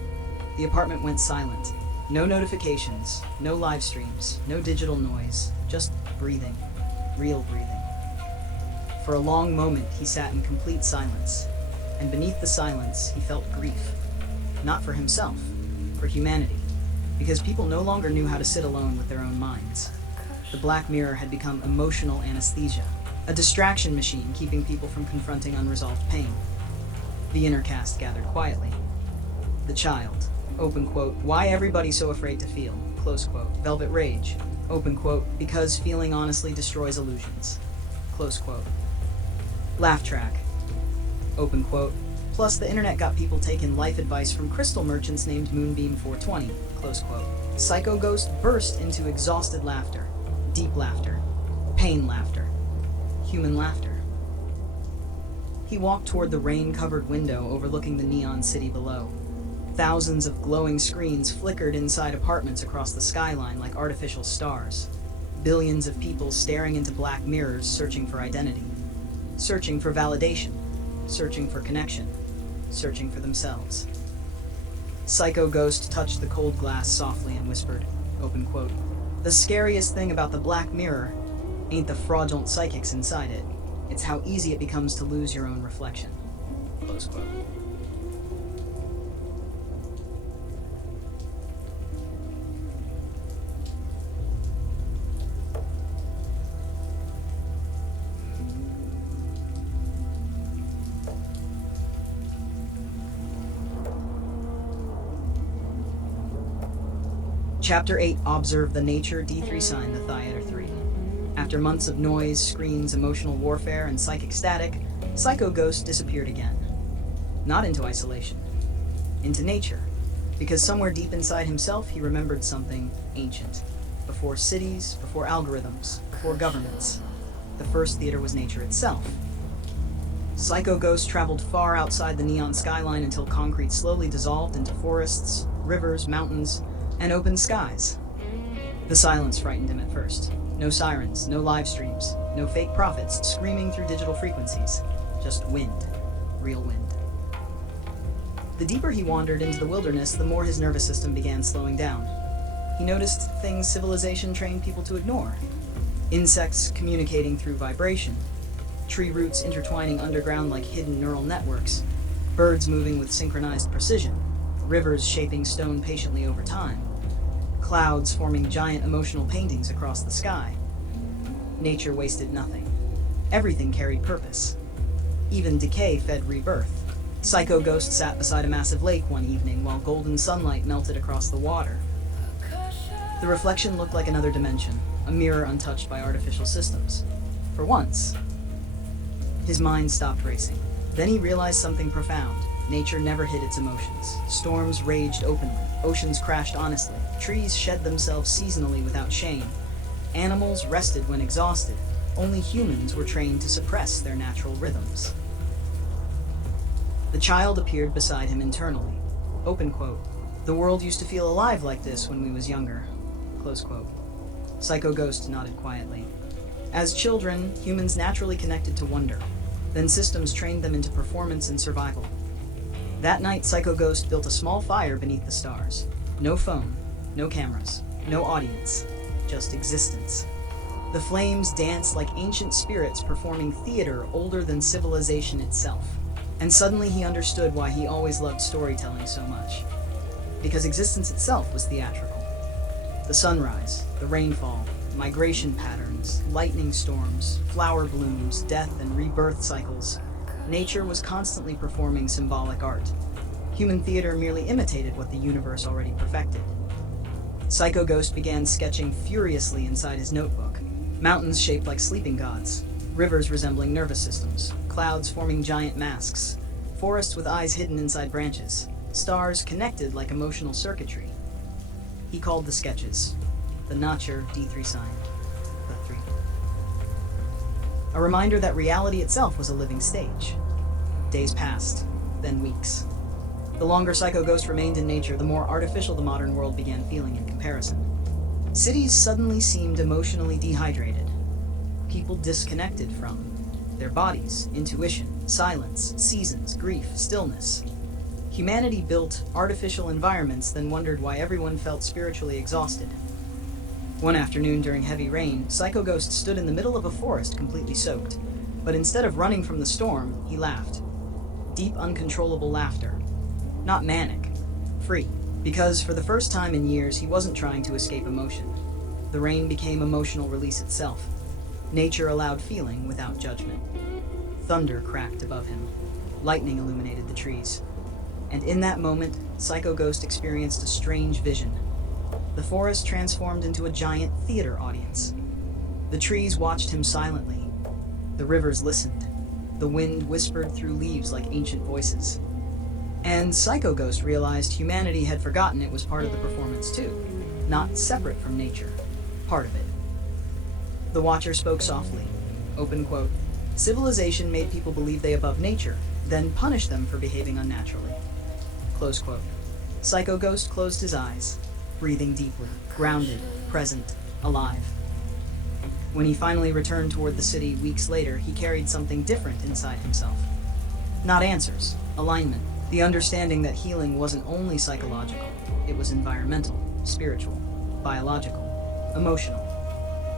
The apartment went silent. No notifications, no live streams, no digital noise, just breathing, real breathing. For a long moment, he sat in complete silence, and beneath the silence, he felt grief. Not for himself, for humanity, because people no longer knew how to sit alone with their own minds. The Black Mirror had become emotional anesthesia, a distraction machine keeping people from confronting unresolved pain. The inner cast gathered quietly. The child. Open quote. "Why everybody so afraid to feel?" Close quote. Velvet rage. Open quote. "Because feeling honestly destroys illusions." Close quote. Laugh track. Open quote. "Plus the internet got people taking life advice from crystal merchants named Moonbeam 420. Close quote. Psycho Ghost burst into exhausted laughter. Deep laughter. Pain laughter. Human laughter. He walked toward the rain-covered window overlooking the neon city below. Thousands of glowing screens flickered inside apartments across the skyline like artificial stars. Billions of people staring into black mirrors searching for identity. Searching for validation. Searching for connection. Searching for themselves. Psycho Ghost touched the cold glass softly and whispered, open quote, "The scariest thing about the Black Mirror ain't the fraudulent psychics inside it. It's how easy it becomes to lose your own reflection." Close quote. Chapter 8. Observe the Nature D3 sign, the Theater 3. After months of noise, screens, emotional warfare, and psychic static, Psycho Ghost disappeared again. Not into isolation. Into nature. Because somewhere deep inside himself, he remembered something ancient. Before cities, before algorithms, before governments. The first theater was nature itself. Psycho Ghost traveled far outside the neon skyline until concrete slowly dissolved into forests, rivers, mountains, and open skies. The silence frightened him at first. No sirens, no live streams, no fake prophets screaming through digital frequencies. Just wind. Real wind. The deeper he wandered into the wilderness, the more his nervous system began slowing down. He noticed things civilization trained people to ignore. Insects communicating through vibration, tree roots intertwining underground like hidden neural networks, birds moving with synchronized precision, rivers shaping stone patiently over time, clouds forming giant emotional paintings across the sky. Nature wasted nothing. Everything carried purpose. Even decay fed rebirth. Psycho Ghost sat beside a massive lake one evening while golden sunlight melted across the water. The reflection looked like another dimension, a mirror untouched by artificial systems. For once, his mind stopped racing. Then he realized something profound. Nature never hid its emotions. Storms raged openly. Oceans crashed honestly. Trees shed themselves seasonally without shame. Animals rested when exhausted. Only humans were trained to suppress their natural rhythms. The child appeared beside him internally. Open quote. The world used to feel alive like this when we was younger. Close quote. Psycho Ghost nodded quietly. As children, humans naturally connected to wonder. Then systems trained them into performance and survival. That night, Psycho Ghost built a small fire beneath the stars. No phone, no cameras, no audience, just existence. The flames danced like ancient spirits performing theater older than civilization itself. And suddenly he understood why he always loved storytelling so much. Because existence itself was theatrical. The sunrise, the rainfall, migration patterns, lightning storms, flower blooms, death and rebirth cycles. Nature was constantly performing symbolic art. Human theater merely imitated what the universe already perfected. Psycho Ghost began sketching furiously inside his notebook. Mountains shaped like sleeping gods, rivers resembling nervous systems, clouds forming giant masks, forests with eyes hidden inside branches, stars connected like emotional circuitry. He called the sketches the Notcher D3 sign, the 3. A reminder that reality itself was a living stage. Days passed, then weeks. The longer Psycho Ghost remained in nature, the more artificial the modern world began feeling in comparison. Cities suddenly seemed emotionally dehydrated. People disconnected from their bodies, intuition, silence, seasons, grief, stillness. Humanity built artificial environments, then wondered why everyone felt spiritually exhausted. One afternoon during heavy rain, Psycho Ghost stood in the middle of a forest completely soaked. But instead of running from the storm, he laughed. Deep, uncontrollable laughter. Not manic. Free. Because for the first time in years, he wasn't trying to escape emotion. The rain became emotional release itself. Nature allowed feeling without judgment. Thunder cracked above him. Lightning illuminated the trees. And in that moment, Psycho Ghost experienced a strange vision. The forest transformed into a giant theater audience. The trees watched him silently. The rivers listened. The wind whispered through leaves like ancient voices. And Psycho Ghost realized humanity had forgotten it was part of the performance too. Not separate from nature. Part of it. The Watcher spoke softly. Open quote. Civilization made people believe they above nature, then punished them for behaving unnaturally. Close quote. Psycho Ghost closed his eyes, breathing deeply, grounded, present, alive. When he finally returned toward the city weeks later, he carried something different inside himself. Not answers, alignment, the understanding that healing wasn't only psychological, it was environmental, spiritual, biological, emotional.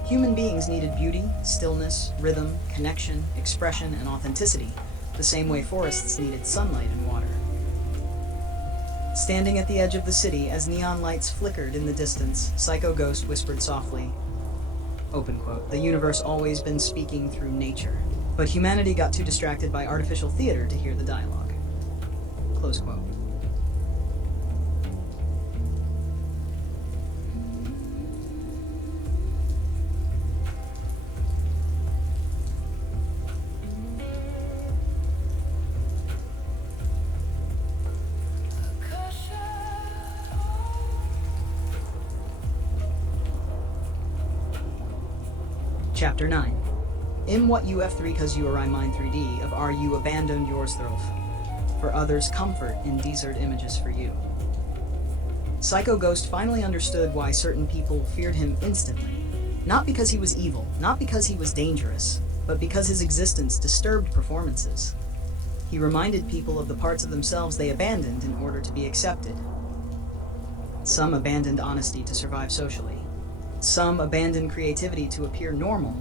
Human beings needed beauty, stillness, rhythm, connection, expression, and authenticity, the same way forests needed sunlight and water. Standing at the edge of the city as neon lights flickered in the distance, Psycho Ghost whispered softly, open quote, the universe always been speaking through nature, but humanity got too distracted by artificial theater to hear the dialogue. Close quote. Chapter 9. In what you F3 cause you are I mine 3D of are you abandoned yours throve. For others comfort in desert images for you. Psycho Ghost finally understood why certain people feared him instantly. Not because he was evil, not because he was dangerous, but because his existence disturbed performances. He reminded people of the parts of themselves they abandoned in order to be accepted. Some abandoned honesty to survive socially. Some abandoned creativity to appear normal.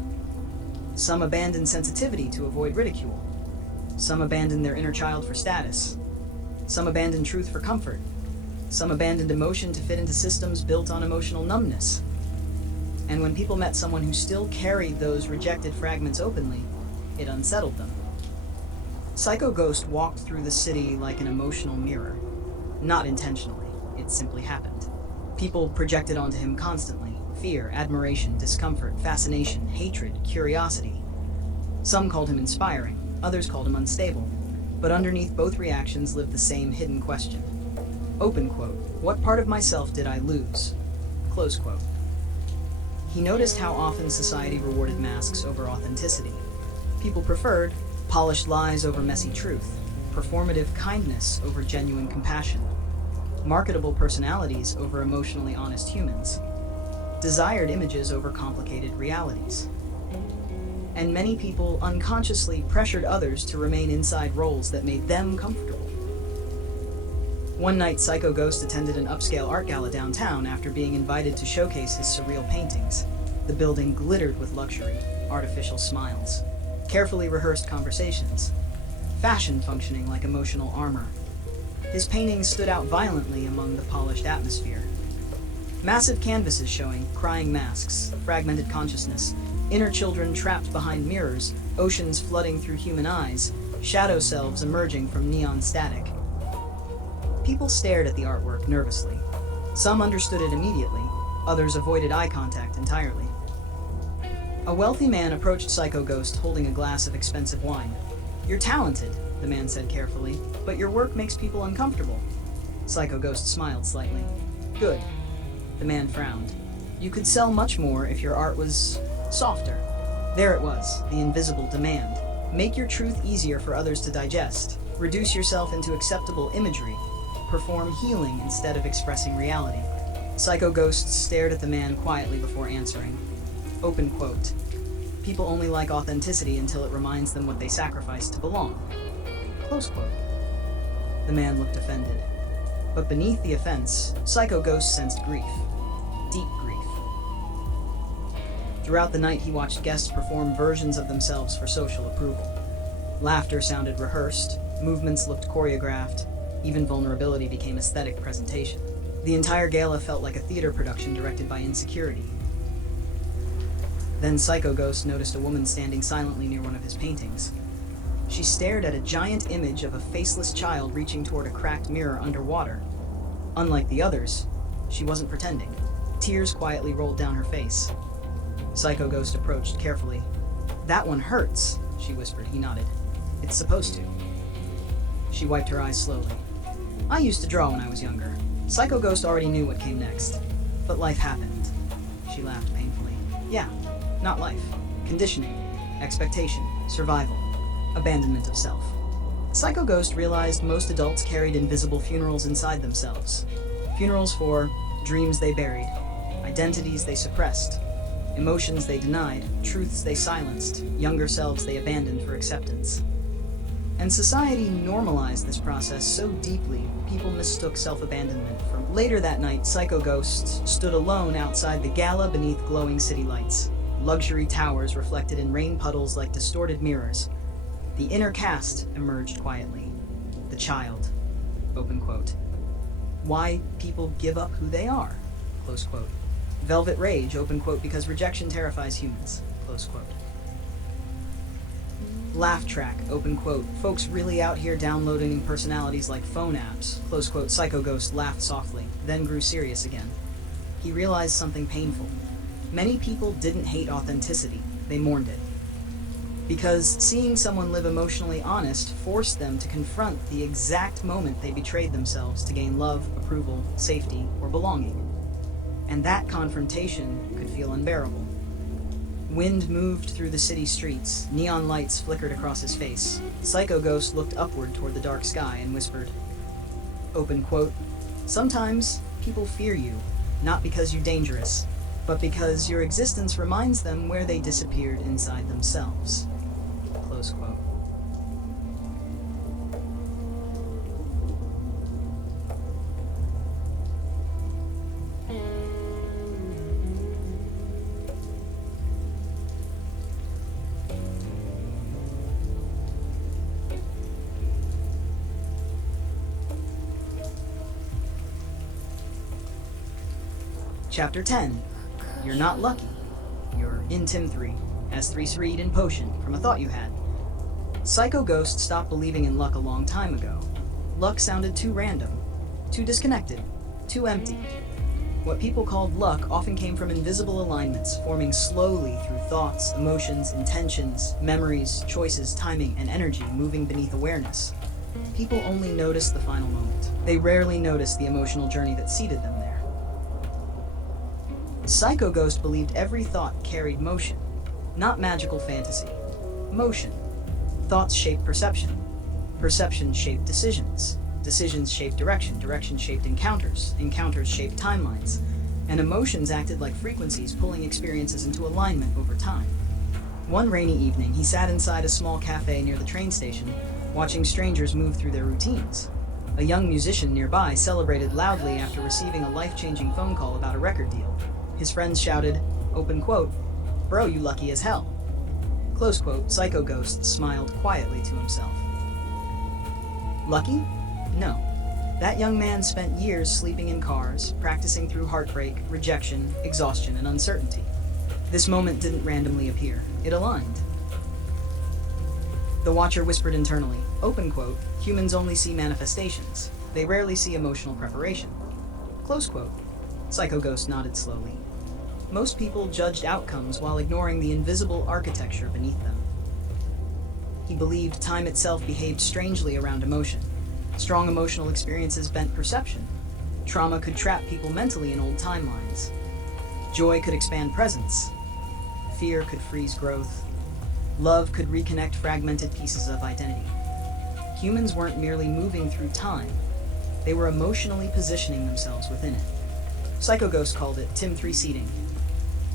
Some abandoned sensitivity to avoid ridicule. Some abandoned their inner child for status. Some abandoned truth for comfort. Some abandoned emotion to fit into systems built on emotional numbness. And when people met someone who still carried those rejected fragments openly, it unsettled them. Psycho Ghost walked through the city like an emotional mirror. Not intentionally, it simply happened. People projected onto him constantly: fear, admiration, discomfort, fascination, hatred, curiosity. Some called him inspiring, others called him unstable. But underneath both reactions lived the same hidden question. Open quote, "What part of myself did I lose?" Close quote. He noticed how often society rewarded masks over authenticity. People preferred polished lies over messy truth, performative kindness over genuine compassion, marketable personalities over emotionally honest humans, desired images over complicated realities. And many people unconsciously pressured others to remain inside roles that made them comfortable. One night, Psycho Ghost attended an upscale art gala downtown after being invited to showcase his surreal paintings. The building glittered with luxury, artificial smiles, carefully rehearsed conversations, fashion functioning like emotional armor. His paintings stood out violently among the polished atmosphere. Massive canvases showing crying masks, fragmented consciousness, inner children trapped behind mirrors, oceans flooding through human eyes, shadow selves emerging from neon static. People stared at the artwork nervously. Some understood it immediately, others avoided eye contact entirely. A wealthy man approached Psycho Ghost holding a glass of expensive wine. "You're talented," the man said carefully, "but your work makes people uncomfortable." Psycho Ghost smiled slightly. "Good." The man frowned. "You could sell much more if your art was softer." There it was, the invisible demand. Make your truth easier for others to digest. Reduce yourself into acceptable imagery. Perform healing instead of expressing reality. Psycho Ghost stared at the man quietly before answering. Open quote, "People only like authenticity until it reminds them what they sacrificed to belong." Close quote. The man looked offended. But beneath the offense, Psycho Ghost sensed grief. Deep grief. Throughout the night, he watched guests perform versions of themselves for social approval. Laughter sounded rehearsed, movements looked choreographed, even vulnerability became aesthetic presentation. The entire gala felt like a theater production directed by insecurity. Then Psycho Ghost noticed a woman standing silently near one of his paintings. She stared at a giant image of a faceless child reaching toward a cracked mirror underwater. Unlike the others, she wasn't pretending. Tears quietly rolled down her face. Psycho Ghost approached carefully. "That one hurts," she whispered. He nodded. "It's supposed to." She wiped her eyes slowly. "I used to draw when I was younger." Psycho Ghost already knew what came next. "But life happened." She laughed painfully. "Yeah, not life. Conditioning, expectation, survival, abandonment of self." Psycho Ghost realized most adults carried invisible funerals inside themselves. Funerals for dreams they buried, identities they suppressed, emotions they denied, truths they silenced, younger selves they abandoned for acceptance. And society normalized this process so deeply, people mistook self-abandonment for... Later that night, Psycho Ghost stood alone outside the gala beneath glowing city lights. Luxury towers reflected in rain puddles like distorted mirrors. The inner cast emerged quietly. The child. Open quote. "Why people give up who they are." Close quote. "Velvet rage." Open quote. "Because rejection terrifies humans." Close quote. "Laugh track." Open quote. "Folks really out here downloading personalities like phone apps." Close quote. Psycho Ghost laughed softly, then grew serious again. He realized something painful. Many people didn't hate authenticity, they mourned it. Because seeing someone live emotionally honest forced them to confront the exact moment they betrayed themselves to gain love, approval, safety, or belonging. And that confrontation could feel unbearable. Wind moved through the city streets, neon lights flickered across his face. Psycho Ghost looked upward toward the dark sky and whispered, open quote, "Sometimes people fear you, not because you're dangerous, but because your existence reminds them where they disappeared inside themselves. Close quote. Chapter 10. You're not lucky. You're in Tim 3. S3 read and potion from a thought you had. Psycho Ghost stopped believing in luck a long time ago. Luck sounded too random, too disconnected, too empty. What people called luck often came from invisible alignments forming slowly through thoughts, emotions, intentions, memories, choices, timing, and energy moving beneath awareness. People only noticed the final moment. They rarely noticed the emotional journey that seeded them there. Psycho Ghost believed every thought carried motion, not magical fantasy. Motion. Thoughts shape perception. Perception shaped decisions. Decisions shaped direction. Direction shaped encounters. Encounters shaped timelines. And emotions acted like frequencies pulling experiences into alignment over time. One rainy evening, he sat inside a small cafe near the train station, watching strangers move through their routines. A young musician nearby celebrated loudly after receiving a life-changing phone call about a record deal. His friends shouted, open quote, "Bro, you lucky as hell." Close quote. Psycho Ghost smiled quietly to himself. Lucky? No. That young man spent years sleeping in cars, practicing through heartbreak, rejection, exhaustion, and uncertainty. This moment didn't randomly appear. It aligned. The watcher whispered internally, open quote, "Humans only see manifestations. They rarely see emotional preparation." Close quote. Psycho Ghost nodded slowly. Most people judged outcomes while ignoring the invisible architecture beneath them. He believed time itself behaved strangely around emotion. Strong emotional experiences bent perception. Trauma could trap people mentally in old timelines. Joy could expand presence. Fear could freeze growth. Love could reconnect fragmented pieces of identity. Humans weren't merely moving through time. They were emotionally positioning themselves within it. Psycho Ghost called it Tim 3 seeding,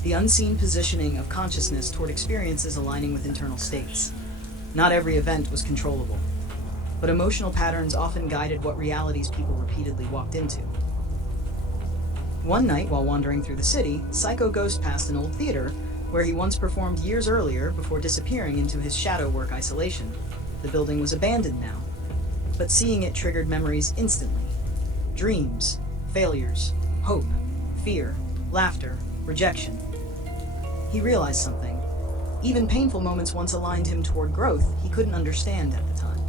the unseen positioning of consciousness toward experiences aligning with internal states. Not every event was controllable, but emotional patterns often guided what realities people repeatedly walked into. One night, while wandering through the city, Psycho Ghost passed an old theater where he once performed years earlier before disappearing into his shadow work isolation. The building was abandoned now, but seeing it triggered memories instantly. Dreams, failures, hope, fear, laughter, rejection. He realized something. Even painful moments once aligned him toward growth he couldn't understand at the time.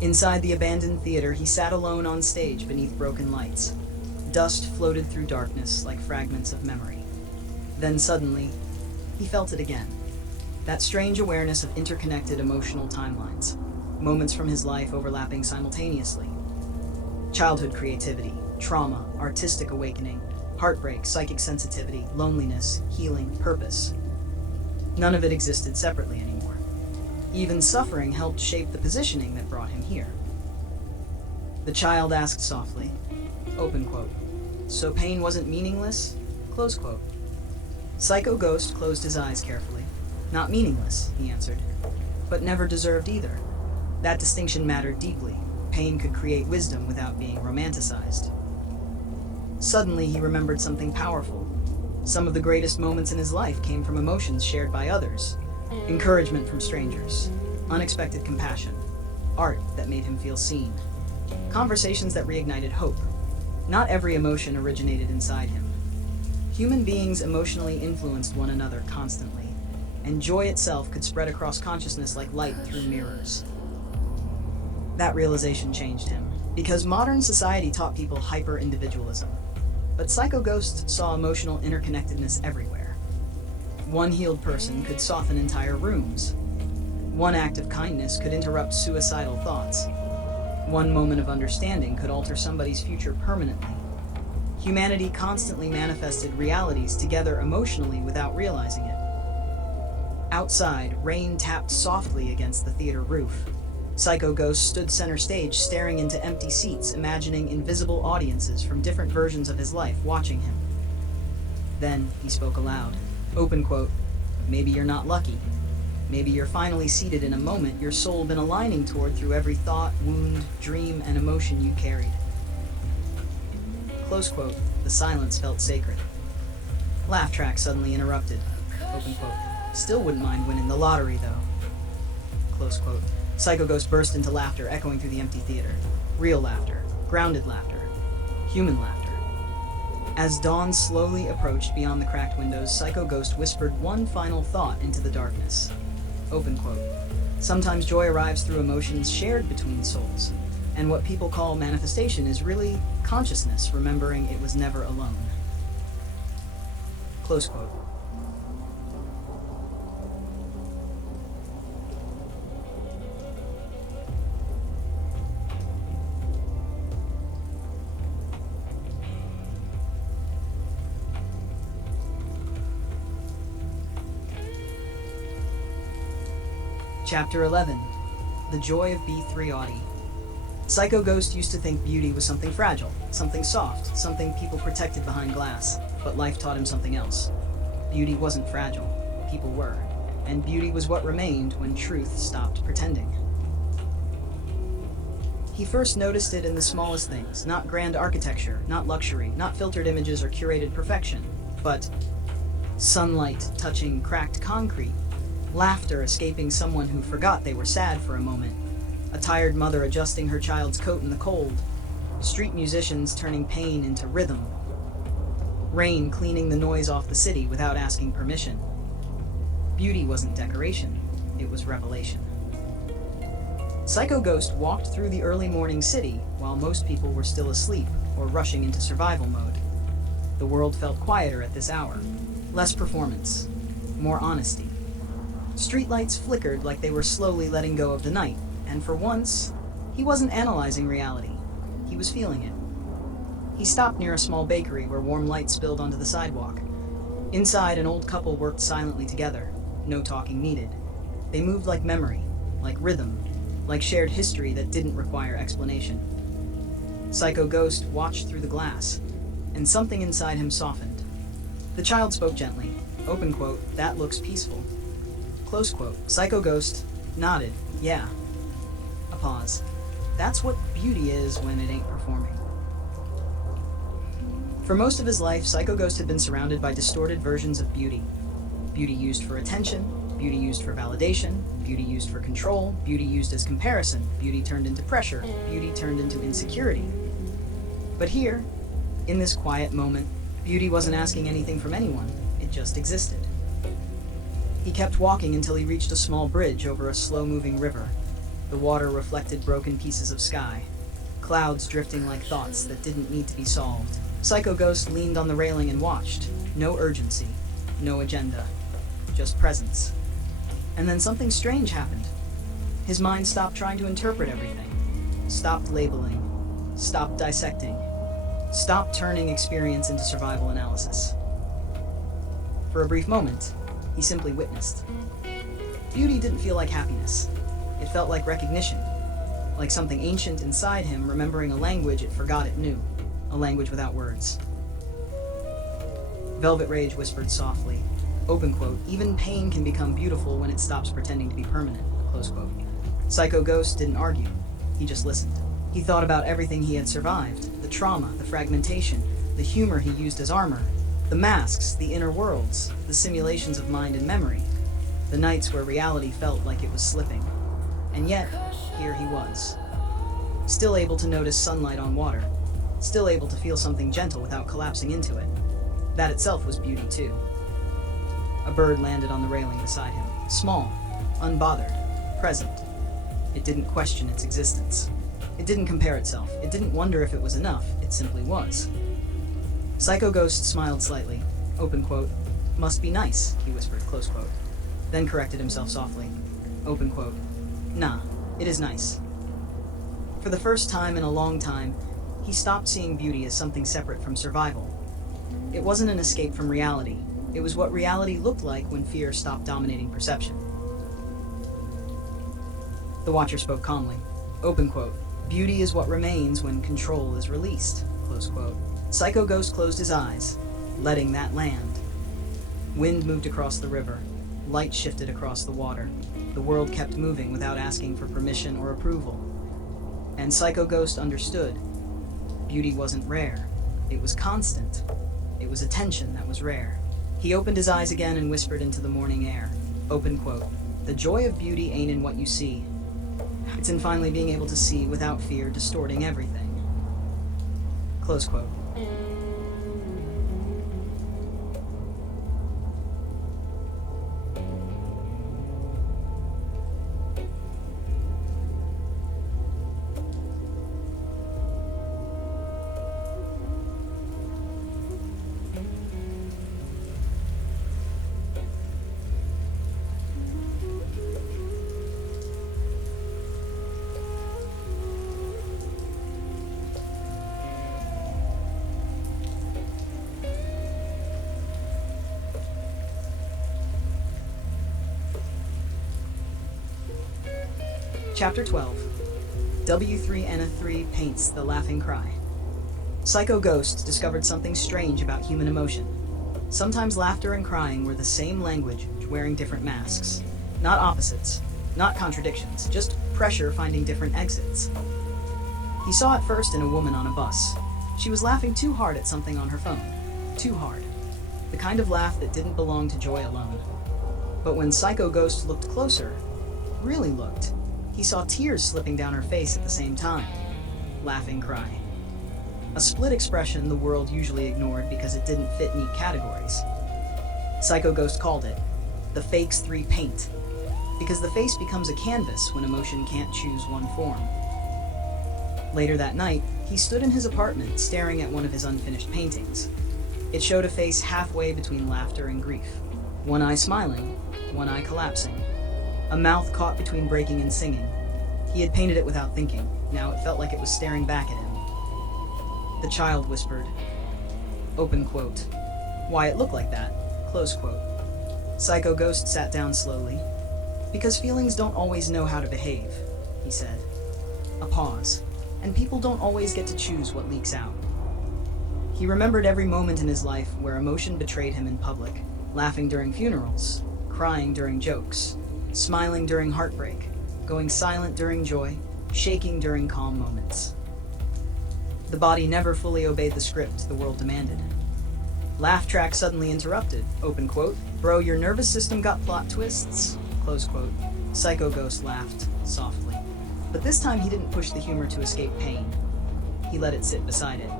Inside the abandoned theater, he sat alone on stage beneath broken lights. Dust floated through darkness like fragments of memory. Then suddenly, he felt it again. That strange awareness of interconnected emotional timelines. Moments from his life overlapping simultaneously. Childhood creativity, trauma, artistic awakening, heartbreak, psychic sensitivity, loneliness, healing, purpose. None of it existed separately anymore. Even suffering helped shape the positioning that brought him here. The child asked softly, open quote, "So pain wasn't meaningless?" Close quote. Psycho Ghost closed his eyes carefully. "Not meaningless," he answered, "but never deserved either." That distinction mattered deeply. Pain could create wisdom without being romanticized. Suddenly, he remembered something powerful. Some of the greatest moments in his life came from emotions shared by others. Encouragement from strangers, unexpected compassion, art that made him feel seen, conversations that reignited hope. Not every emotion originated inside him. Human beings emotionally influenced one another constantly, and joy itself could spread across consciousness like light through mirrors. That realization changed him, because modern society taught people hyper-individualism. But Psycho Ghost saw emotional interconnectedness everywhere. One healed person could soften entire rooms. One act of kindness could interrupt suicidal thoughts. One moment of understanding could alter somebody's future permanently. Humanity constantly manifested realities together emotionally without realizing it. Outside, rain tapped softly against the theater roof. Psycho Ghost stood center stage, staring into empty seats, imagining invisible audiences from different versions of his life watching him. Then he spoke aloud. Open quote, "Maybe you're not lucky. Maybe you're finally seated in a moment your soul been aligning toward through every thought, wound, dream, and emotion you carried." Close quote. The silence felt sacred. Laugh track suddenly interrupted. Open quote. "Still wouldn't mind winning the lottery, though." Close quote. Psycho Ghost burst into laughter, echoing through the empty theater. Real laughter. Grounded laughter. Human laughter. As dawn slowly approached beyond the cracked windows, Psycho Ghost whispered one final thought into the darkness. Open quote. "Sometimes joy arrives through emotions shared between souls, and what people call manifestation is really consciousness remembering it was never alone." Close quote. Chapter 11. The Joy of B3 Audi. Psycho Ghost used to think beauty was something fragile, something soft, something people protected behind glass, but life taught him something else. Beauty wasn't fragile, people were, and beauty was what remained when truth stopped pretending. He first noticed it in the smallest things, not grand architecture, not luxury, not filtered images or curated perfection, but sunlight touching cracked concrete, laughter escaping someone who forgot they were sad for a moment, a tired mother adjusting her child's coat in the cold, street musicians turning pain into rhythm, rain cleaning the noise off the city without asking permission. Beauty wasn't decoration, it was revelation. Psycho Ghost walked through the early morning city while most people were still asleep or rushing into survival mode. The world felt quieter at this hour, less performance, more honesty. Streetlights flickered like they were slowly letting go of the night, and for once, he wasn't analyzing reality. He was feeling it. He stopped near a small bakery where warm light spilled onto the sidewalk. Inside, an old couple worked silently together, no talking needed. They moved like memory, like rhythm, like shared history that didn't require explanation. Psycho Ghost watched through the glass, and something inside him softened. The child spoke gently. Open quote, "That looks peaceful." Close quote. Psycho Ghost nodded. "Yeah." A pause. That's what beauty is when it ain't performing. For most of his life, Psycho Ghost had been surrounded by distorted versions of beauty. Beauty used for attention, beauty used for validation, beauty used for control, beauty used as comparison, beauty turned into pressure, beauty turned into insecurity. But here, in this quiet moment, beauty wasn't asking anything from anyone, it just existed. He kept walking until he reached a small bridge over a slow-moving river. The water reflected broken pieces of sky, clouds drifting like thoughts that didn't need to be solved. Psycho Ghost leaned on the railing and watched. No urgency, no agenda, just presence. And then something strange happened. His mind stopped trying to interpret everything, stopped labeling, stopped dissecting, stopped turning experience into survival analysis. For a brief moment, he simply witnessed. Beauty didn't feel like happiness. It felt like recognition, like something ancient inside him remembering a language it forgot it knew, a language without words. Velvet Rage whispered softly. Open quote, "Even pain can become beautiful when it stops pretending to be permanent." Close quote. Psycho Ghost didn't argue. He just listened. He thought about everything he had survived, the trauma, the fragmentation, the humor he used as armor, the masks, the inner worlds, the simulations of mind and memory, the nights where reality felt like it was slipping. And yet, here he was. Still able to notice sunlight on water, still able to feel something gentle without collapsing into it. That itself was beauty too. A bird landed on the railing beside him, small, unbothered, present. It didn't question its existence. It didn't compare itself. It didn't wonder if it was enough. It simply was. Psycho Ghost smiled slightly. Open quote, "Must be nice," he whispered, close quote. Then corrected himself softly. Open quote, "Nah, it is nice." For the first time in a long time, he stopped seeing beauty as something separate from survival. It wasn't an escape from reality. It was what reality looked like when fear stopped dominating perception. The Watcher spoke calmly. Open quote. Beauty is what remains when control is released. Close quote. Psycho Ghost closed his eyes, letting that land. Wind moved across the river. Light shifted across the water. The world kept moving without asking for permission or approval. And Psycho Ghost understood. Beauty wasn't rare. It was constant. It was attention that was rare. He opened his eyes again and whispered into the morning air. Open quote. The joy of beauty ain't in what you see. It's in finally being able to see without fear distorting everything. Close quote. Chapter 12. W3N3 paints the laughing cry. Psycho Ghost discovered something strange about human emotion. Sometimes laughter and crying were the same language, wearing different masks. Not opposites, not contradictions, just pressure finding different exits. He saw it first in a woman on a bus. She was laughing too hard at something on her phone. Too hard. The kind of laugh that didn't belong to joy alone. But when Psycho Ghost looked closer, really looked, he saw tears slipping down her face at the same time. Laughing cry. A split expression the world usually ignored because it didn't fit neat categories. Psycho Ghost called it the Fakes 3 paint, because the face becomes a canvas when emotion can't choose one form. Later that night, he stood in his apartment staring at one of his unfinished paintings. It showed a face halfway between laughter and grief. One eye smiling, one eye collapsing. A mouth caught between breaking and singing. He had painted it without thinking. Now it felt like it was staring back at him. The child whispered. Open quote. Why it looked like that. Close quote. Psycho Ghost sat down slowly. Because feelings don't always know how to behave, he said. A pause. And people don't always get to choose what leaks out. He remembered every moment in his life where emotion betrayed him in public. Laughing during funerals. Crying during jokes. Smiling during heartbreak, going silent during joy, shaking during calm moments. The body never fully obeyed the script the world demanded. Laugh track suddenly interrupted. Open quote. Bro, your nervous system got plot twists? Close quote. Psycho Ghost laughed softly. But this time he didn't push the humor to escape pain. He let it sit beside it.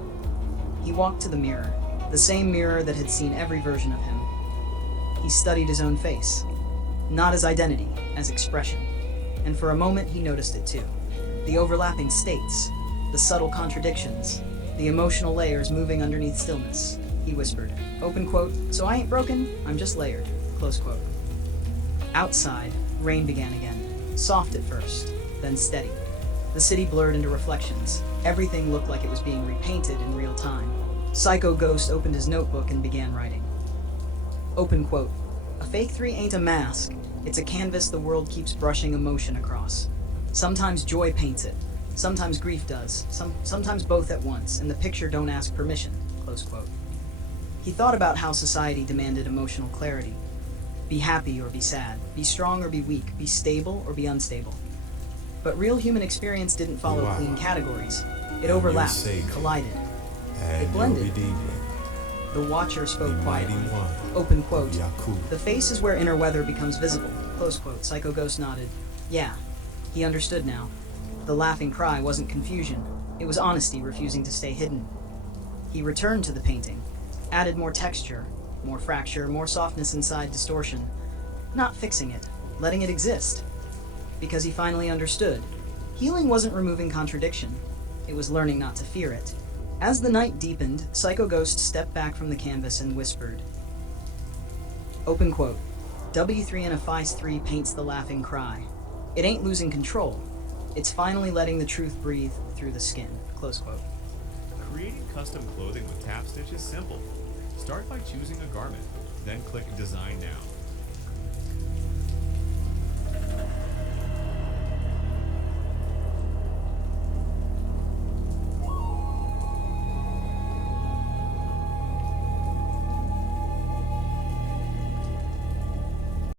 He walked to the mirror, the same mirror that had seen every version of him. He studied his own face. Not as identity, as expression. And for a moment he noticed it too. The overlapping states, the subtle contradictions, the emotional layers moving underneath stillness. He whispered, open quote, so I ain't broken, I'm just layered, close quote. Outside, rain began again, soft at first, then steady. The city blurred into reflections. Everything looked like it was being repainted in real time. Psycho Ghost opened his notebook and began writing. Open quote. A fake 3 ain't a mask. It's a canvas the world keeps brushing emotion across. Sometimes joy paints it. Sometimes grief does. Sometimes both at once, and the picture don't ask permission. Close quote. He thought about how society demanded emotional clarity. Be happy or be sad. Be strong or be weak. Be stable or be unstable. But real human experience didn't follow clean categories. It overlapped, collided. It blended. The Watcher spoke quietly. Open quote. The face is where inner weather becomes visible. Close quote. Psycho Ghost nodded. Yeah. He understood now. The laughing cry wasn't confusion. It was honesty refusing to stay hidden. He returned to the painting. Added more texture, more fracture, more softness inside distortion. Not fixing it. Letting it exist. Because he finally understood. Healing wasn't removing contradiction. It was learning not to fear it. As the night deepened, Psycho Ghost stepped back from the canvas and whispered. Open quote. W3NF3 paints the laughing cry. It ain't losing control. It's finally letting the truth breathe through the skin. Close quote. Creating custom clothing with tap stitch is simple. Start by choosing a garment, then click Design Now.